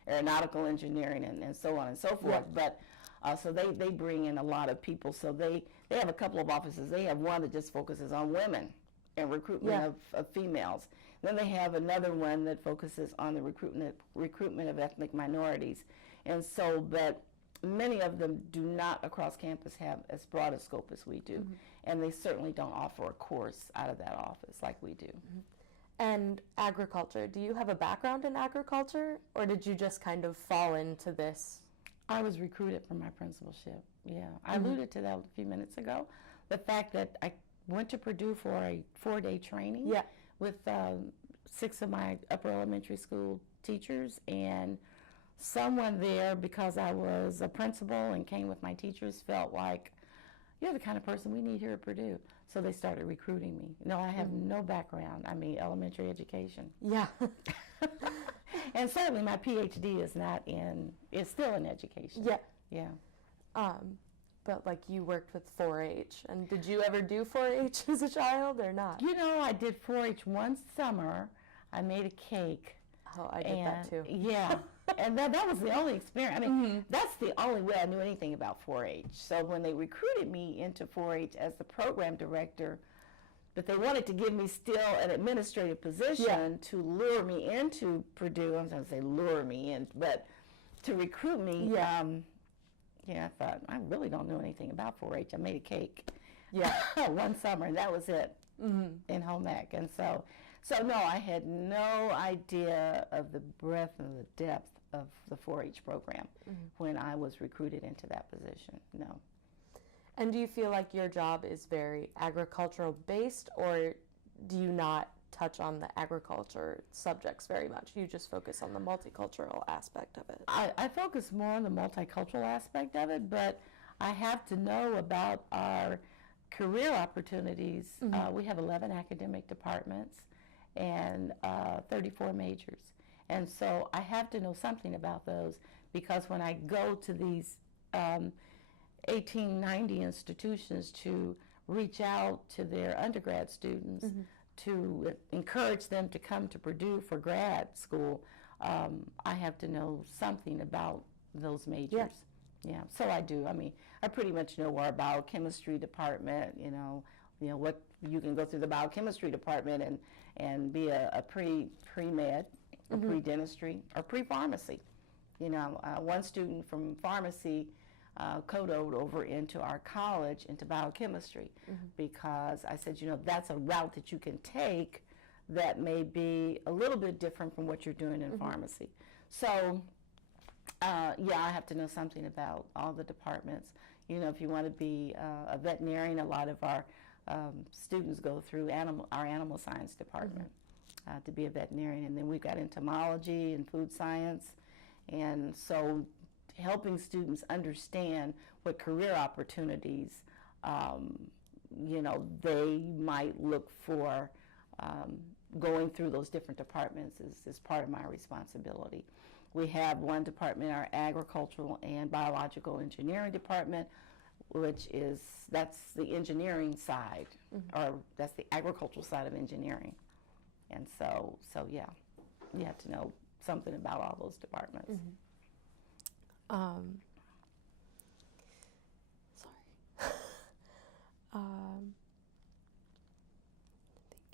Aeronautical Engineering and so on and so forth. Yeah. But so they bring in a lot of people. So they have a couple of offices. They have one that just focuses on women and recruitment of females. Then they have another one that focuses on the recruitment of ethnic minorities. And so, but many of them do not across campus have as broad a scope as we do. And they certainly don't offer a course out of that office like we do. And agriculture, do you have a background in agriculture, or did you just kind of fall into this? I was recruited for my principalship, yeah. I alluded to that a few minutes ago. The fact that I went to Purdue for a 4-day training with 6 of my upper elementary school teachers, and someone there, because I was a principal and came with my teachers, felt like, you're the kind of person we need here at Purdue. So they started recruiting me. No, I have no background. I mean, elementary education. Yeah. And certainly my PhD is still in education. Yeah. Yeah. But like you worked with 4-H, and did you ever do 4-H as a child or not? You know, I did 4-H one summer. I made a cake. Oh, I did that too. Yeah. And that was the only experience. I mean, that's the only way I knew anything about 4-H. So when they recruited me into 4-H as the program director, but they wanted to give me still an administrative position to lure me into Purdue. I'm going to say lure me in, but to recruit me, I thought, I really don't know anything about 4-H. I made a cake one summer, and that was it in home ec. And so no, I had no idea of the breadth and the depth of the 4-H program when I was recruited into that position, no. And do you feel like your job is very agricultural based, or do you not touch on the agriculture subjects very much? You just focus on the multicultural aspect of it. I focus more on the multicultural aspect of it, but I have to know about our career opportunities. We have 11 academic departments and 34 majors. And so I have to know something about those, because when I go to these 1890 institutions to reach out to their undergrad students to encourage them to come to Purdue for grad school, I have to know something about those majors. Yeah, so I do. I mean, I pretty much know our biochemistry department, you know what, you can go through the biochemistry department and be a pre-med, or pre-dentistry, or pre-pharmacy. You know, one student from pharmacy codoed over into our college into biochemistry, because I said, that's a route that you can take that may be a little bit different from what you're doing in pharmacy. So, I have to know something about all the departments. You know, if you want to be a veterinarian, a lot of our students go through our animal science department to be a veterinarian. And then we've got entomology and food science. And so helping students understand what career opportunities, they might look for going through those different departments is part of my responsibility. We have one department, our agricultural and biological engineering department, that's the engineering side, or that's the agricultural side of engineering. And so yeah, you have to know something about all those departments.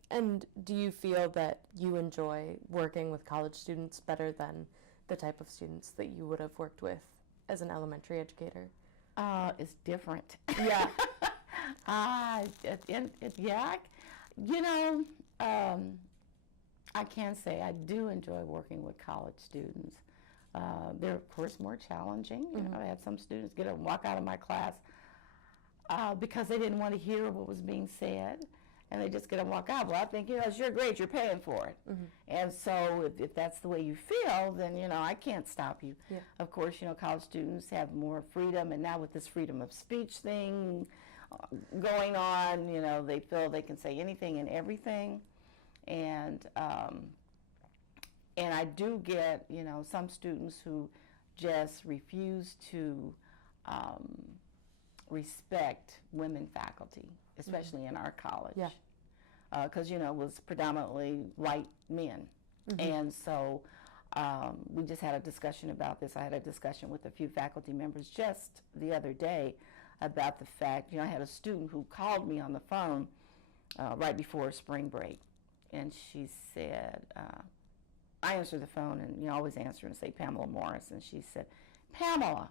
And do you feel that you enjoy working with college students better than the type of students that you would have worked with as an elementary educator? It's different. Yeah. I can say I do enjoy working with college students. They're, of course, more challenging. I had some students get up and walk out of my class because they didn't want to hear what was being said, and they just get up and walk out. Well, I think, it's your grade, you're paying for it. And so if that's the way you feel, then, I can't stop you. Yeah. Of course, college students have more freedom, and now with this freedom of speech thing going on, they feel they can say anything and everything. And I do get, some students who just refuse to respect women faculty, especially in our college. Yeah. Because, it was predominantly white men. And so we just had a discussion about this. I had a discussion with a few faculty members just the other day about the fact, I had a student who called me on the phone right before spring break. And she said, I answered the phone and, always answer and say Pamela Morris. And she said, Pamela.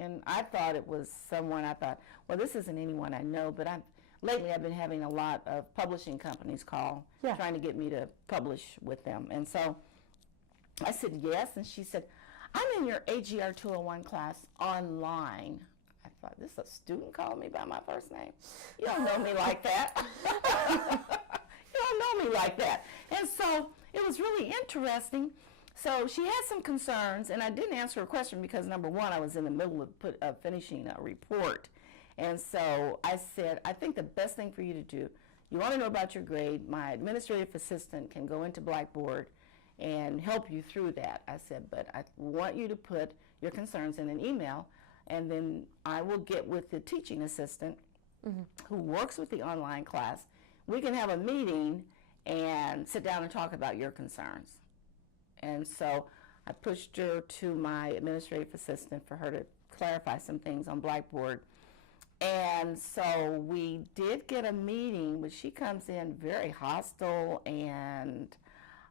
And I thought it was someone, I thought, well, this isn't anyone I know, but lately I've been having a lot of publishing companies call, trying to get me to publish with them. And so I said, yes. And she said, I'm in your AGR 201 class online. I thought, this is a student calling me by my first name? You don't know me like that. You don't know me like that. And so it was really interesting. So she had some concerns, and I didn't answer her question because, number one, I was in the middle of finishing a report. And so I said, I think the best thing for you to do, you want to know about your grade, my administrative assistant can go into Blackboard and help you through that. I said, but I want you to put your concerns in an email, and then I will get with the teaching assistant who works with the online class. We can have a meeting and sit down and talk about your concerns. And so I pushed her to my administrative assistant for her to clarify some things on Blackboard. And so we did get a meeting, but she comes in very hostile, and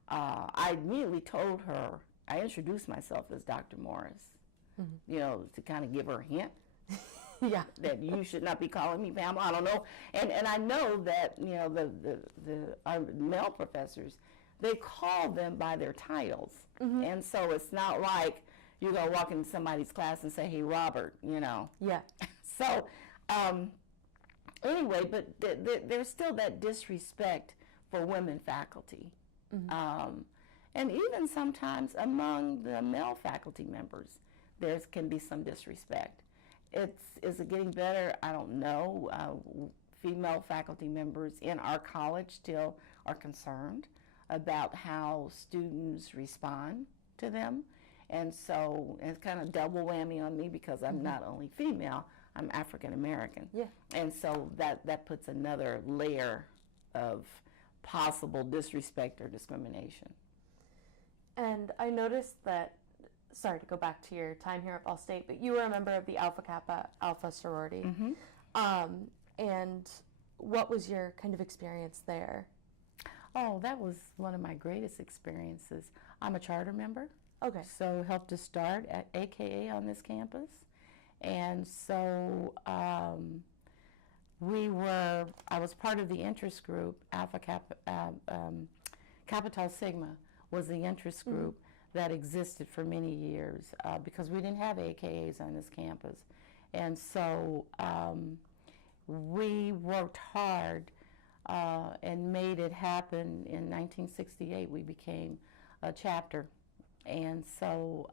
I immediately told her, I introduced myself as Dr. Morris, to kind of give her a hint. That you should not be calling me Pamela. I don't know. And I know that, our male professors, they call them by their titles. And so it's not like you're going to walk into somebody's class and say, hey, Robert, So anyway, but there's still that disrespect for women faculty. And even sometimes among the male faculty members, there can be some disrespect. Is it getting better? I don't know. Female faculty members in our college still are concerned about how students respond to them. And so it's kind of double whammy on me because I'm not only female, I'm African American. And so that puts another layer of possible disrespect or discrimination. And I noticed that, sorry to go back to your time here at Ball State, but you were a member of the Alpha Kappa Alpha sorority. And what was your kind of experience there? Oh, that was one of my greatest experiences. I'm a charter member. Okay. So helped to start at AKA on this campus. And so I was part of the interest group. Alpha Kappa, Kappa Tau Sigma was the interest group that existed for many years because we didn't have AKAs on this campus. And so we worked hard and made it happen. In 1968, we became a chapter. And so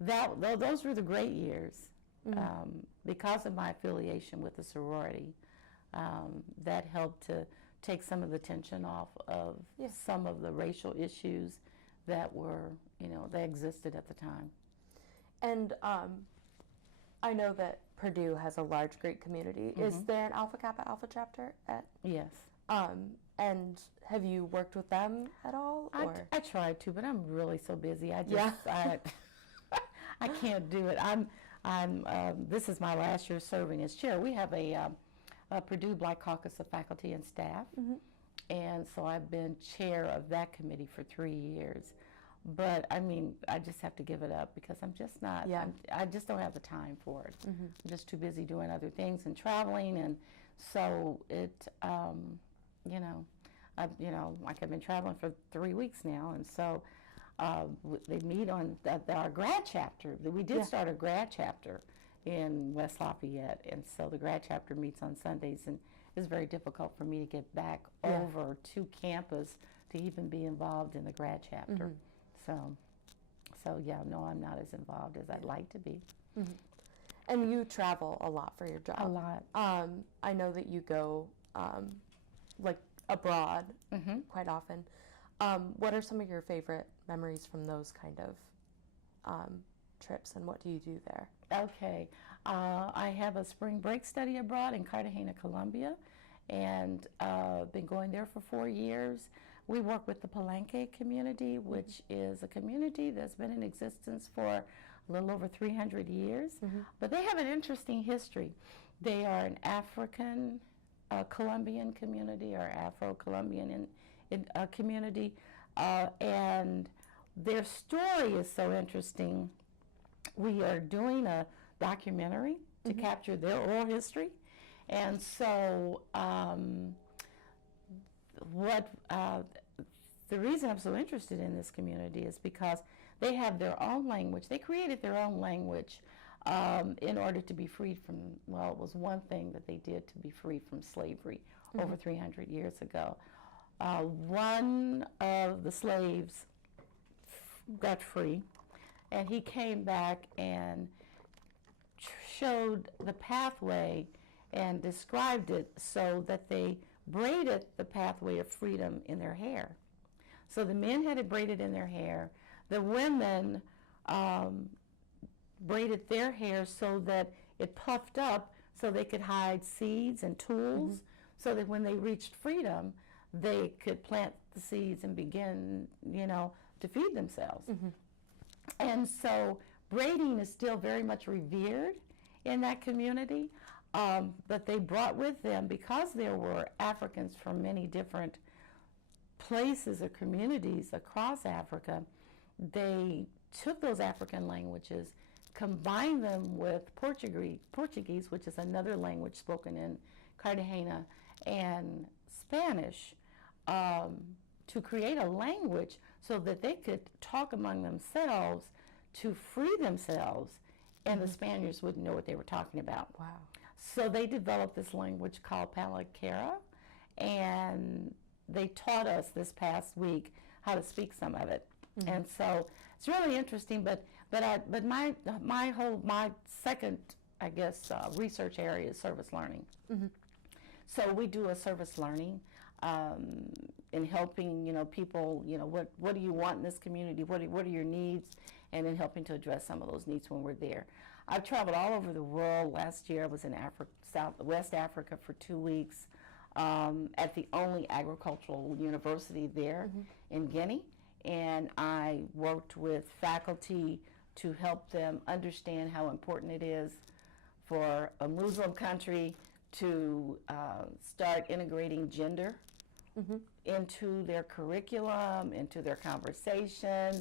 those were the great years. Because of my affiliation with the sorority, that helped to take some of the tension off of some of the racial issues that were, that existed at the time. And I know that Purdue has a large Greek community. Is there an Alpha Kappa Alpha chapter at? Yes. And have you worked with them at all? Or? I tried to, but I'm really so busy. I can't do it. This is my last year serving as chair. We have a Purdue Black Caucus of Faculty and Staff, and so I've been chair of that committee for 3 years. But I mean, I just have to give it up because I'm just not. I just don't have the time for it. I'm just too busy doing other things and traveling, and so it. Like I've been traveling for 3 weeks now, and so they meet on our grad chapter. We did start a grad chapter in West Lafayette, and so the grad chapter meets on Sundays, and it's very difficult for me to get back over to campus to even be involved in the grad chapter. So yeah, no, I'm not as involved as I'd like to be. And you travel a lot for your job. A lot. I know that you go like abroad quite often. What are some of your favorite memories from those kind of trips, and what do you do there? Okay. I have a spring break study abroad in Cartagena, Colombia, and been going there for 4 years. We work with the Palenque community, which is a community that's been in existence for a little over 300 years. But they have an interesting history. They are an African Colombian community, or Afro-Colombian community, and their story is so interesting. We are doing a documentary to capture their oral history, and so the reason I'm so interested in this community is because they have their own language. They created their own language in order to be freed from, well, it was one thing that they did to be freed from slavery over 300 years ago. One of the slaves got free, and he came back and showed the pathway and described it so that they braided the pathway of freedom in their hair. So the men had it braided in their hair. The women braided their hair so that it puffed up so they could hide seeds and tools, so that when they reached freedom, they could plant the seeds and begin, to feed themselves. And so braiding is still very much revered in that community, but they brought with them, because there were Africans from many different places or communities across Africa, they took those African languages, combined them with Portuguese, which is another language spoken in Cartagena, and Spanish, to create a language so that they could talk among themselves to free themselves, and the Spaniards wouldn't know what they were talking about. Wow. So they developed this language called Palacara, and they taught us this past week how to speak some of it. And so it's really interesting, but my second, I guess, research area is service learning. So we do a service learning in helping, people, what do you want in this community? What are your needs? And then helping to address some of those needs when we're there. I've traveled all over the world. Last year I was in West Africa for 2 weeks at the only agricultural university there in Guinea. And I worked with faculty to help them understand how important it is for a Muslim country to start integrating gender into their curriculum, into their conversation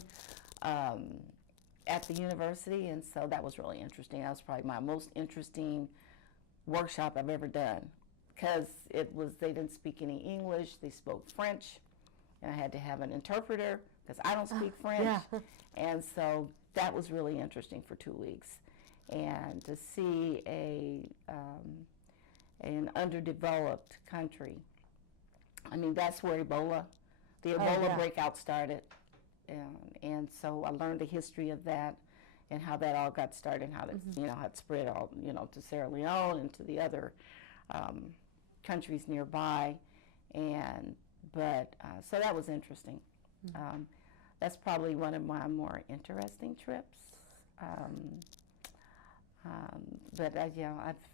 at the university. And so that was really interesting. That was probably my most interesting workshop I've ever done, because they didn't speak any English, they spoke French, and I had to have an interpreter because I don't speak French. And so that was really interesting for 2 weeks. And to see an underdeveloped country, I mean, that's where the Ebola breakout started. And so I learned the history of that and how that all got started, and how that had spread all to Sierra Leone and to the other countries nearby. So that was interesting. That's probably one of my more interesting trips.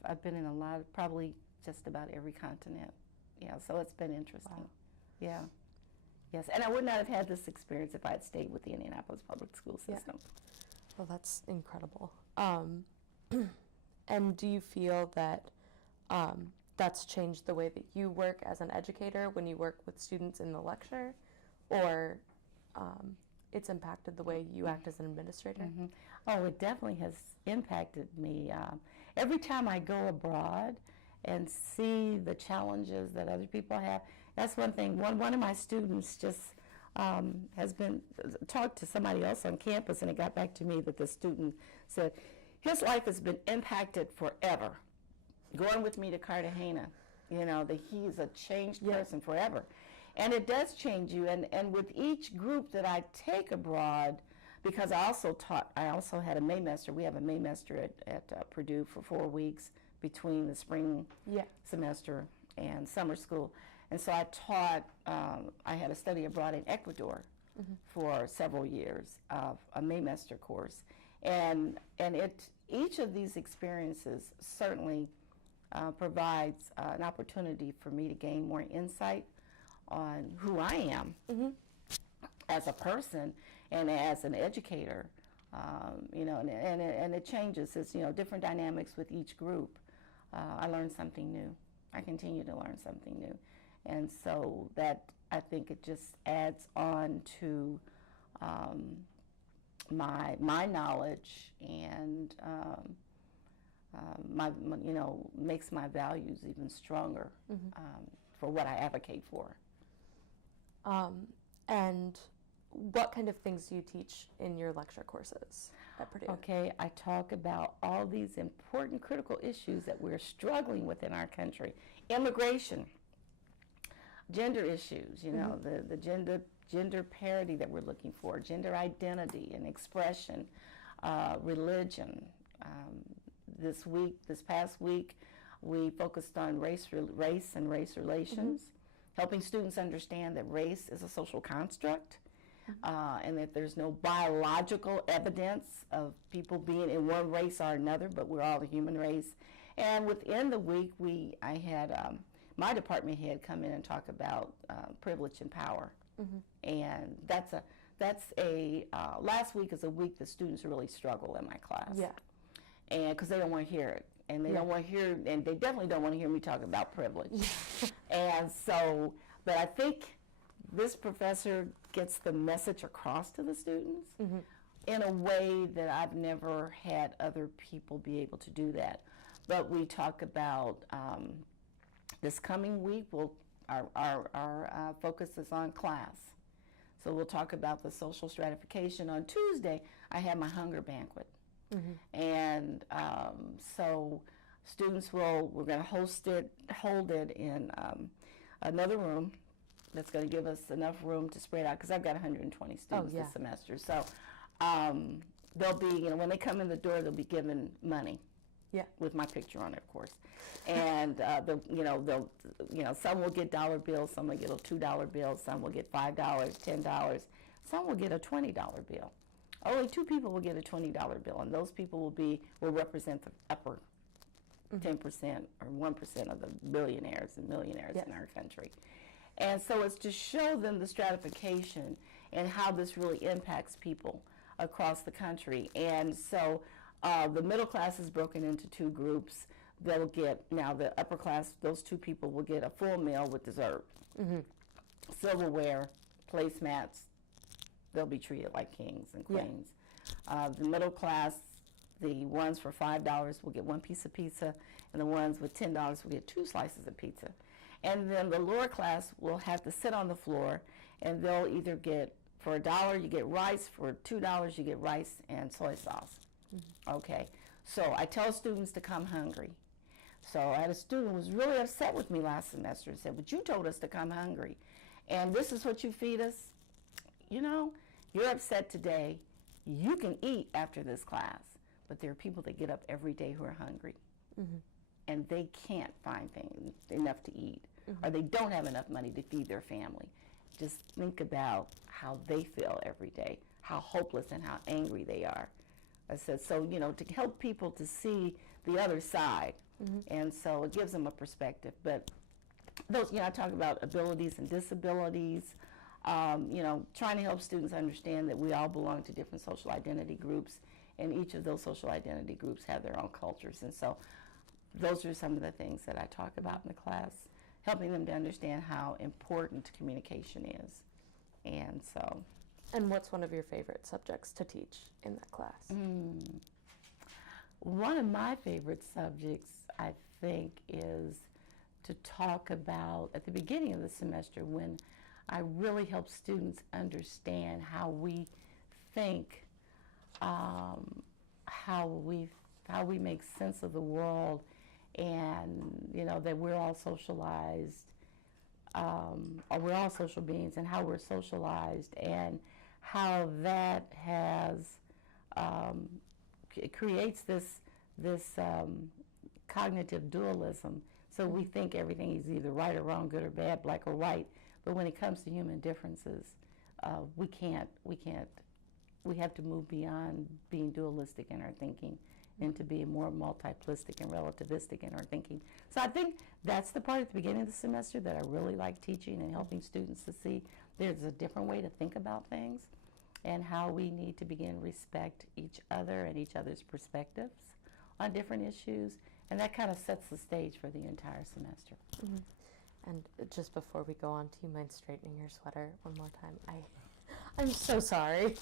I've been in a lot, probably just about every continent. Yeah, so it's been interesting. Wow. Yeah. Yes, and I would not have had this experience if I had stayed with the Indianapolis public school system. Well, that's incredible. And do you feel that that's changed the way that you work as an educator when you work with students in the lecture, or it's impacted the way you act as an administrator? Oh, it definitely has impacted me. Every time I go abroad and see the challenges that other people have, that's one thing. One of my students just has been talked to somebody else on campus, and it got back to me that the student said his life has been impacted forever. Going with me to Cartagena, that he is a changed person forever. And it does change you. And with each group that I take abroad, because I also had a Maymester. We have a Maymester at Purdue for 4 weeks between the spring semester and summer school. And so I taught, I had a study abroad in Ecuador for several years of a Maymester course. And each of these experiences certainly provides an opportunity for me to gain more insight on who I am as a person and as an educator. And it changes. It's, different dynamics with each group. I learn something new. I continue to learn something new. And so that, I think it just adds on to my knowledge and makes my values even stronger for what I advocate for. And what kind of things do you teach in your lecture courses at Purdue? Okay, I talk about all these important critical issues that we're struggling with in our country. Immigration, gender issues, the gender parity that we're looking for, gender identity and expression, religion. This past week, we focused on race and race relations, helping students understand that race is a social construct, and that there's no biological evidence of people being in one race or another, but we're all the human race. And within the week, I had my department head come in and talk about privilege and power. And that's a last week is a week that students really struggle in my class. Yeah. And because they don't want to hear it, and they don't want to hear, and they definitely don't want to hear me talk about privilege. And so, but I think this professor gets the message across to the students in a way that I've never had other people be able to do that. But we talk about this coming week, our focus is on class. So we'll talk about the social stratification. On Tuesday, I have my hunger banquet. And so students we're going to hold it in another room that's going to give us enough room to spread out, because I've got 120 students this semester. So they'll be, when they come in the door, they'll be given money. Yeah. With my picture on it, of course. And they'll some will get dollar bills, some will get a $2 bill, some will get $5, $10, some will get a $20 bill. Only 2 people will get a $20 bill, and those people will represent the upper 10% or 1% of the billionaires and millionaires in our country. And so it's to show them the stratification and how this really impacts people across the country. And so the middle class is broken into 2 groups. They'll get, now the upper class, those 2 people will get a full meal with dessert, silverware, placemats. They'll be treated like kings and queens. The middle class, the ones for $5 will get 1 piece of pizza, and the ones with $10 will get 2 slices of pizza. And then the lower class will have to sit on the floor, and they'll either get, for $1 you get rice, for $2 you get rice and soy sauce. Okay, so I tell students to come hungry. So I had a student who was really upset with me last semester and said, but you told us to come hungry, and this is what you feed us? You're upset today. You can eat after this class, but there are people that get up every day who are hungry, and they can't find enough to eat, or they don't have enough money to feed their family. Just think about how they feel every day, how hopeless and how angry they are. I said, so, to help people to see the other side, and so it gives them a perspective. But those, I talk about abilities and disabilities, trying to help students understand that we all belong to different social identity groups, and each of those social identity groups have their own cultures. And so those are some of the things that I talk about in the class, helping them to understand how important communication is. And so. And what's one of your favorite subjects to teach in that class? One of my favorite subjects, I think, is to talk about, at the beginning of the semester, when I really help students understand how we think, how we make sense of the world, and that we're all socialized, or we're all social beings, and how we're socialized, and how that has it creates this cognitive dualism. So we think everything is either right or wrong, good or bad, black or white. But when it comes to human differences, we have to move beyond being dualistic in our thinking and to be more multiplistic and relativistic in our thinking. So I think that's the part at the beginning of the semester that I really like teaching and helping students to see there's a different way to think about things and how we need to begin to respect each other and each other's perspectives on different issues. And that kind of sets the stage for the entire semester. Mm-hmm. And just before we go on, do you mind straightening your sweater one more time? I'm so sorry.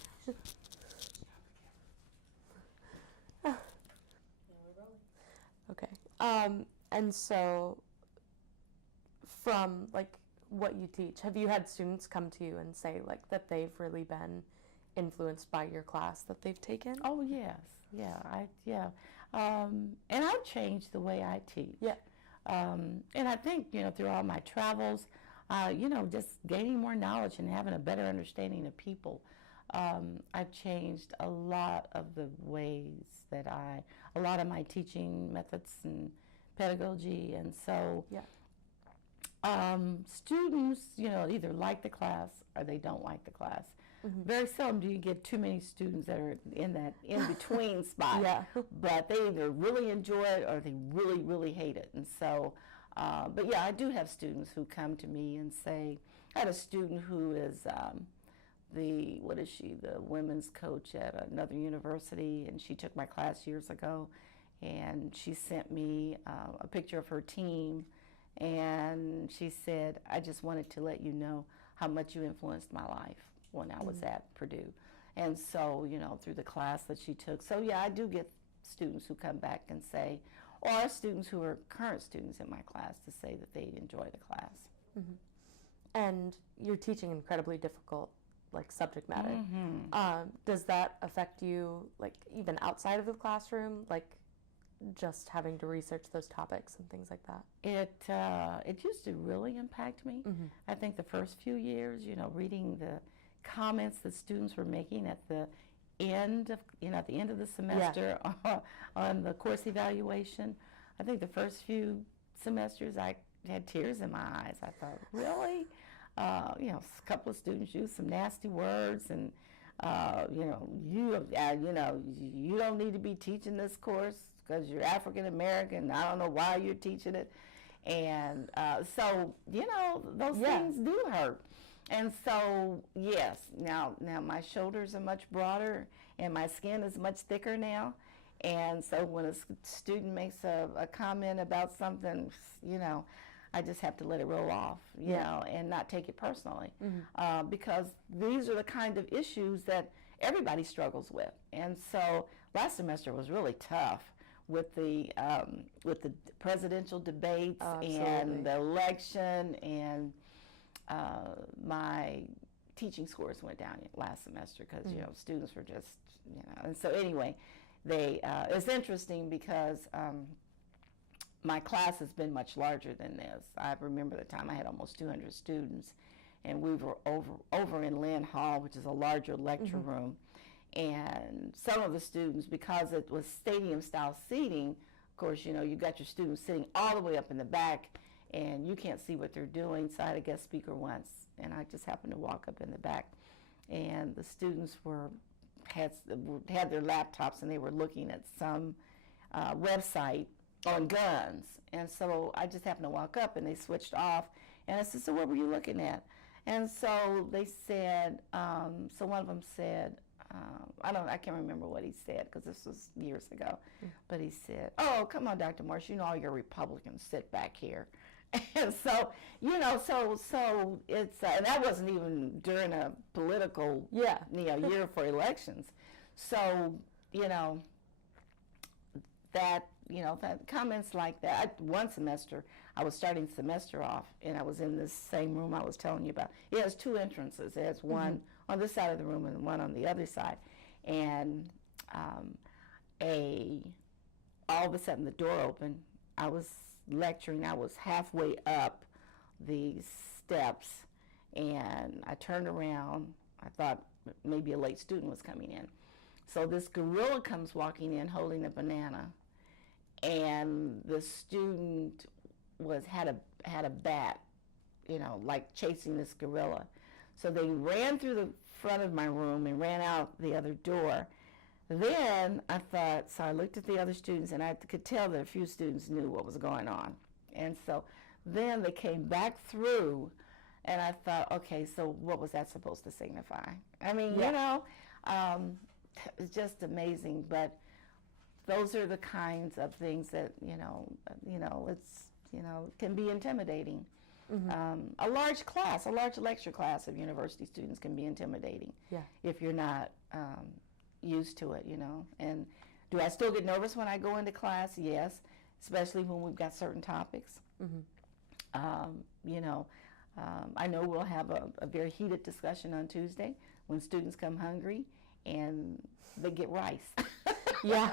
Now we're rolling. Okay. And so from like what you teach, have you had students come to you and say like that they've really been influenced by your class that they've taken? Oh yes, and I've changed the way I teach. Yeah. And I think through all my travels, just gaining more knowledge and having a better understanding of people, I've changed a lot of the ways that a lot of my teaching methods and pedagogy, and so students, either like the class or they don't like the class. Mm-hmm. Very seldom do you get too many students that are in that in-between spot. Yeah. But they either really enjoy it or they really, really hate it. And so, but yeah, I do have students who come to me and say, I had a student who is the women's coach at another university, and she took my class years ago, and she sent me a picture of her team, and she said, I just wanted to let you know how much you influenced my life when I was at Purdue. And so, through the class that she took. So yeah, I do get students who come back and say, or students who are current students in my class to say that they enjoy the class. Mm-hmm. And you're teaching incredibly difficult subject matter. Mm-hmm. Does that affect you even outside of the classroom, just having to research those topics and things like that? It used to really impact me. Mm-hmm. I think the first few years, reading the comments that students were making at the end of the semester on the course evaluation. I think the first few semesters I had tears in my eyes. I thought, really? A couple of students used some nasty words, and you don't need to be teaching this course because you're African American. I don't know why you're teaching it, and so those things do hurt. And so yes, now my shoulders are much broader and my skin is much thicker now, and so when a student makes a comment about something, I just have to let it roll off, and not take it personally, because these are the kind of issues that everybody struggles with. And so last semester was really tough with the presidential debates and the election, and my teaching scores went down last semester because students were just and so anyway, it's interesting because my class has been much larger than this. I remember the time I had almost 200 students, and we were over in Lynn Hall, which is a larger lecture room, and some of the students, because it was stadium style seating, of course, you got your students sitting all the way up in the back, and you can't see what they're doing. So I had a guest speaker once, and I just happened to walk up in the back, and the students had their laptops, and they were looking at some website on guns. And so I just happened to walk up, and they switched off, and I said, so what were you looking at? And so they said, so one of them said, I can't remember what he said because this was years ago, but he said, oh, come on, Dr. Marsh, all your Republicans sit back here. And so, so it's, and that wasn't even during a political, year for elections. So, that comments like that. One semester, I was starting the semester off, and I was in this same room I was telling you about. It has two entrances. It has one on this side of the room and one on the other side. And all of a sudden the door opened. I was lecturing. I was halfway up these steps, and I turned around. I thought maybe a late student was coming in. So this gorilla comes walking in holding a banana, and the student had a bat, chasing this gorilla. So they ran through the front of my room and ran out the other door. Then I thought, so I looked at the other students, and I could tell that a few students knew what was going on. And so then they came back through, and I thought, okay, so what was that supposed to signify? I mean, you know, it's just amazing. But those are the kinds of things that, can be intimidating. A large lecture class of university students can be intimidating if you're not used to it, And do I still get nervous when I go into class? Yes, especially when we've got certain topics. I know we'll have a very heated discussion on Tuesday when students come hungry and they get rice. Yeah.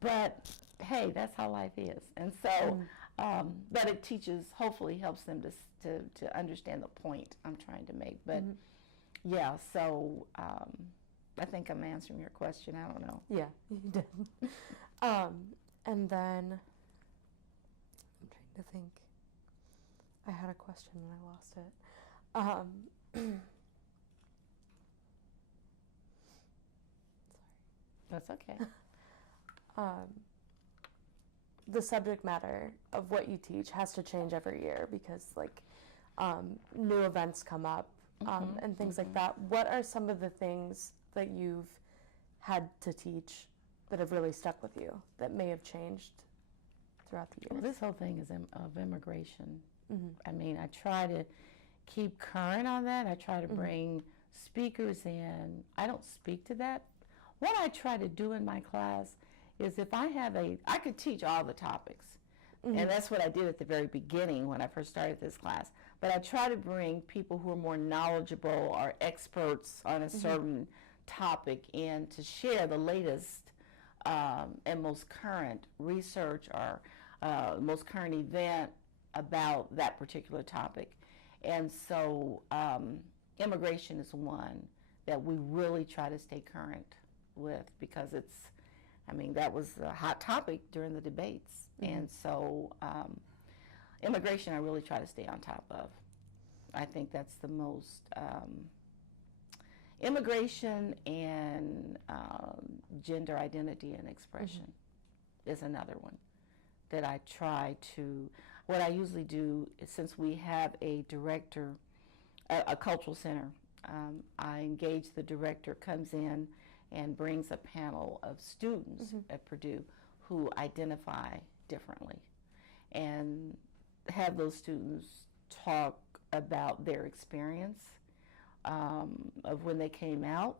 But hey, that's how life is. And so, but it hopefully helps them to understand the point I'm trying to make. But yeah, so I think I'm answering your question. I don't know. Yeah, you did. And then I'm trying to think. I had a question and I lost it. That's okay. The subject matter of what you teach has to change every year because, new events come up and things like that. What are some of the things that you've had to teach that have really stuck with you that may have changed throughout the years? Well, this whole thing is of immigration. I mean, I try to keep current on that. I try to bring speakers in. I don't speak to that. What I try to do in my class is if I could teach all the topics. And that's what I did at the very beginning when I first started this class. But I try to bring people who are more knowledgeable or experts on a certain topic in to share the latest and most current research or most current event about that particular topic. And so immigration is one that we really try to stay current with because that was a hot topic during the debates. And so immigration I really try to stay on top of. I think that's the most, immigration and gender identity and expression is another one that I try to, what I usually do is since we have a director, a cultural center, I engage the director, comes in and brings a panel of students at Purdue who identify differently and have those students talk about their experience of when they came out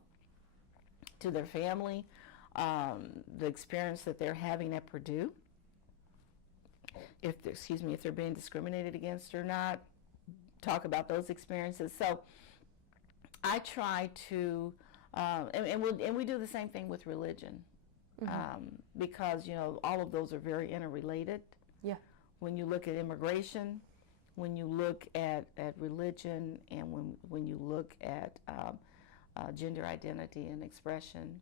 to their family, the experience that they're having at Purdue, if they're being discriminated against or not, talk about those experiences. So I try to, and we do the same thing with religion, because all of those are very interrelated. Yeah. When you look at immigration, when you look at religion, and when you look at gender identity and expression,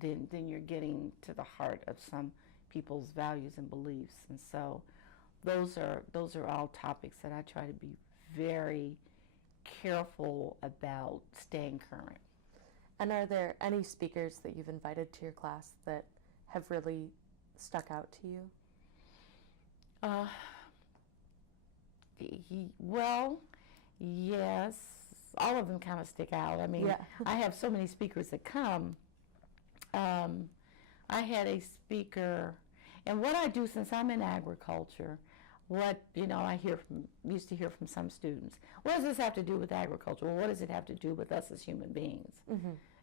then you're getting to the heart of some people's values and beliefs. And so those are all topics that I try to be very careful about staying current. And are there any speakers that you've invited to your class that have really stuck out to you? Well, yes, all of them kind of stick out. I mean, I have so many speakers that come. I had a speaker, and what I do since I'm in agriculture, what I used to hear from some students. What does this have to do with agriculture? Well, what does it have to do with us as human beings?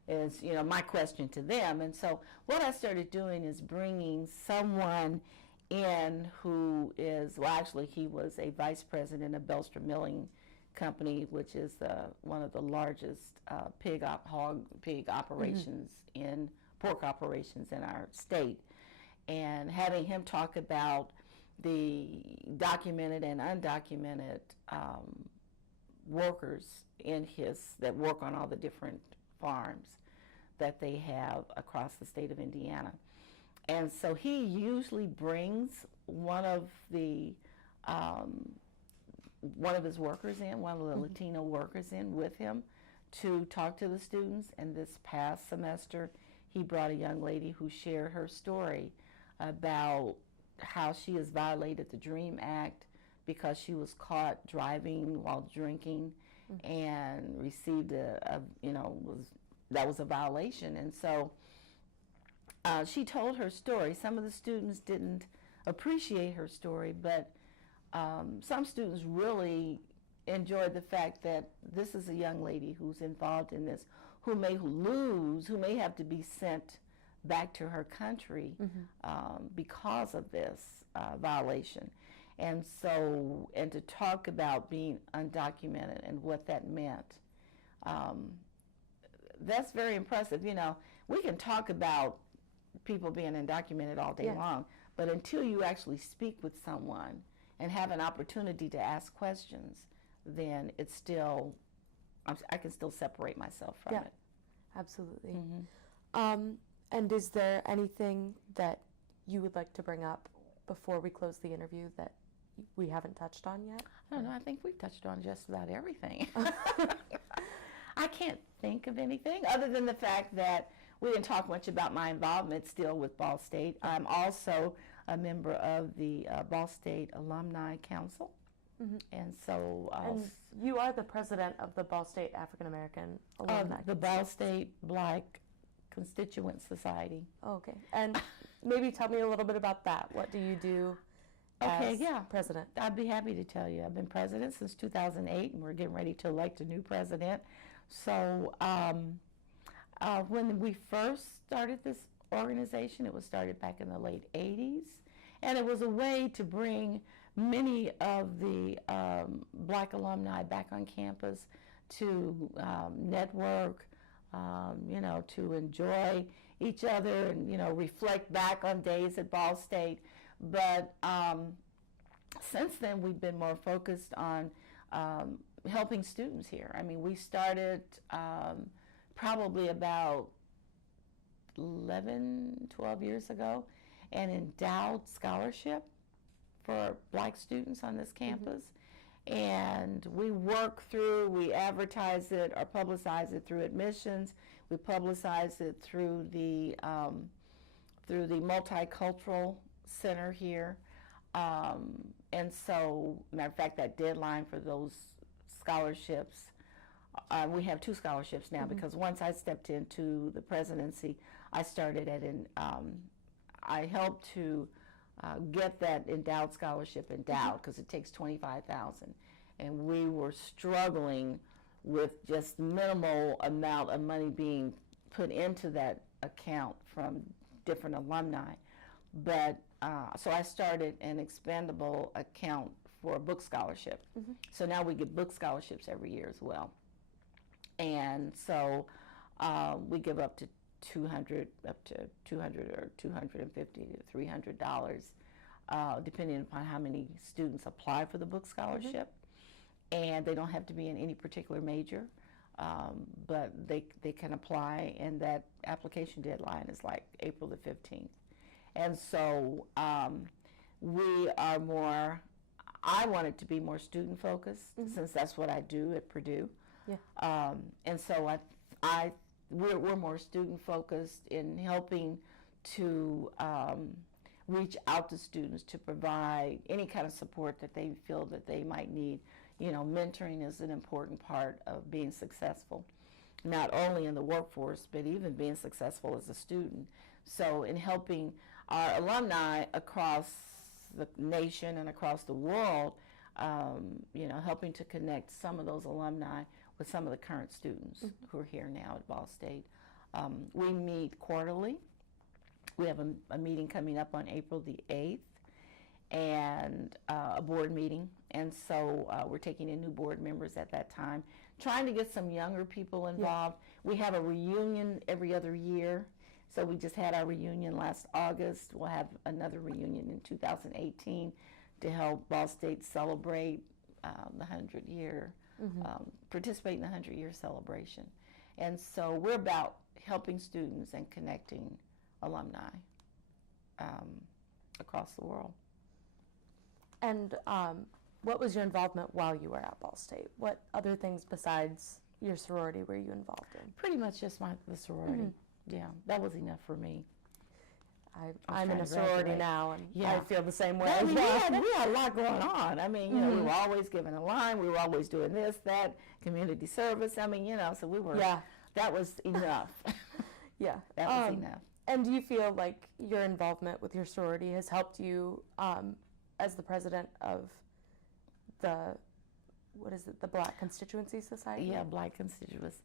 Is my question to them. And so what I started doing is bringing someone in who is, well, actually he was a vice president of Belster Milling Company, which is one of the largest pig operations pork operations in our state, and having him talk about the documented and undocumented workers that work on all the different farms that they have across the state of Indiana. And so he usually brings one of the one of his workers in, one of the Latino workers in with him to talk to the students. And this past semester, he brought a young lady who shared her story about how she has violated the DREAM Act because she was caught driving while drinking and received that was a violation. And so she told her story. Some of the students didn't appreciate her story, but some students really enjoyed the fact that this is a young lady who's involved in this, who may have to be sent back to her country because of this violation. And so, and to talk about being undocumented and what that meant, that's very impressive. You know, we can talk about people being undocumented all day long, but until you actually speak with someone and have an opportunity to ask questions, then it's still, I can still separate myself from it. Absolutely. And is there anything that you would like to bring up before we close the interview that we haven't touched on yet? I don't know. I think we've touched on just about everything. I can't think of anything other than the fact that we didn't talk much about my involvement still with Ball State. I'm also a member of the Ball State Alumni Council. And so... and you are the president of the Ball State African American Alumni the Ball State Black Constituent Society. Okay. And maybe tell me a little bit about that. What do you do as president? I'd be happy to tell you. I've been president since 2008, and we're getting ready to elect a new president. So when we first started this organization, it was started back in the late 80s, and it was a way to bring many of the Black alumni back on campus to network, to enjoy each other and, reflect back on days at Ball State. But since then, we've been more focused on helping students here. I mean, we started probably about 11, 12 years ago, an endowed scholarship for Black students on this campus. And we advertise it or publicize it through admissions. We publicize it through the multicultural center here. And so, matter of fact, that deadline for those scholarships, we have 2 scholarships now because once I stepped into the presidency, I started I helped to get that endowed scholarship endowed because it takes $25,000, and we were struggling with just minimal amount of money being put into that account from different alumni. But so I started an expandable account for a book scholarship. So now we get book scholarships every year as well, and so we give up to $200 or $250 to $300, depending upon how many students apply for the book scholarship. And they don't have to be in any particular major, but they can apply, and that application deadline is like April the 15th. And so I wanted to be more student focused since that's what I do at Purdue. And so we're more student focused in helping to reach out to students to provide any kind of support that they feel that they might need. Mentoring is an important part of being successful, not only in the workforce, but even being successful as a student. So in helping our alumni across the nation and across the world, helping to connect some of those alumni with some of the current students who are here now at Ball State. We meet quarterly. We have a meeting coming up on April the 8th, and a board meeting. And so we're taking in new board members at that time, trying to get some younger people involved. We have a reunion every other year. So we just had our reunion last August. We'll have another reunion in 2018 to help Ball State celebrate the 100-year, participate in the 100-year celebration. And so we're about helping students and connecting alumni across the world. And what was your involvement while you were at Ball State? What other things besides your sorority were you involved in? Pretty much just the sorority. Yeah, that was enough for me. I'm in trying a to sorority graduate. now, and Yeah. I feel the same way. I as mean, well. we had a lot going on. I mean, you know, we were always giving a line. We were always doing this, that, community service. I mean, you know, so we were, that was enough. Yeah. That was enough. And do you feel like your involvement with your sorority has helped you as the president of the, what is it, the Black Constituency Society? Yeah, Black Constituency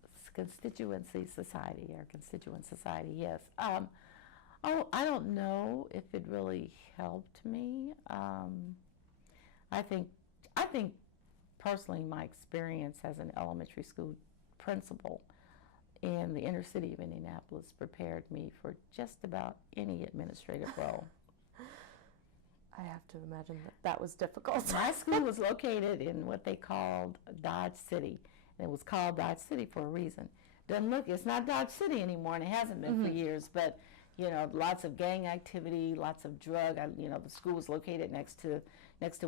Society, or Constituent Society, yes. I don't know if it really helped me. I think personally my experience as an elementary school principal in the inner city of Indianapolis prepared me for just about any administrative role. I have to imagine that was difficult. My school was located in what they called Dodge City, and it was called Dodge City for a reason. It's not Dodge City anymore, and it hasn't been for years, but you know, lots of gang activity, lots of drug. You know, the school was located next to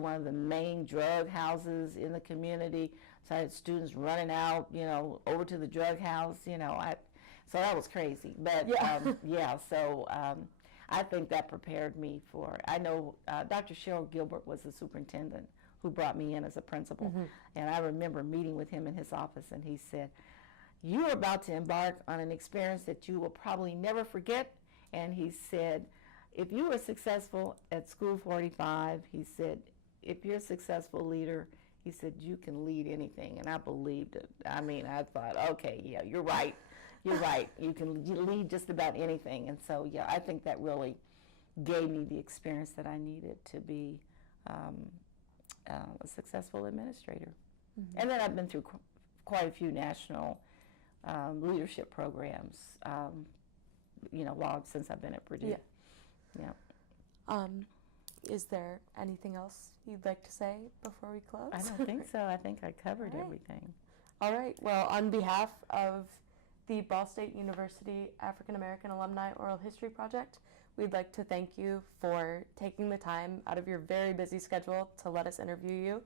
one of the main drug houses in the community. So I had students running out, you know, over to the drug house. You know, so that was crazy. But so I think that prepared me for. I know Dr. Cheryl Gilbert was the superintendent who brought me in as a principal, and I remember meeting with him in his office, and he said, "You are about to embark on an experience that you will probably never forget." And he said, if you were successful at School 45, he said, if you're a successful leader, he said, you can lead anything. And I believed it. I mean, I thought, okay, yeah, you're right. You're right. You can lead just about anything. And so, yeah, I think that really gave me the experience that I needed to be a successful administrator. And then I've been through quite a few national leadership programs. You know, since I've been at Purdue. Yeah. Is there anything else you'd like to say before we close? I don't think so. I think I covered everything. All right. Well, on behalf of the Ball State University African American Alumni Oral History Project, we'd like to thank you for taking the time out of your very busy schedule to let us interview you.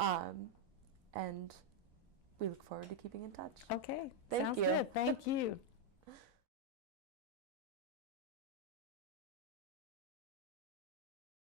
And we look forward to keeping in touch. Okay. Thank Sounds you. good. Thank you.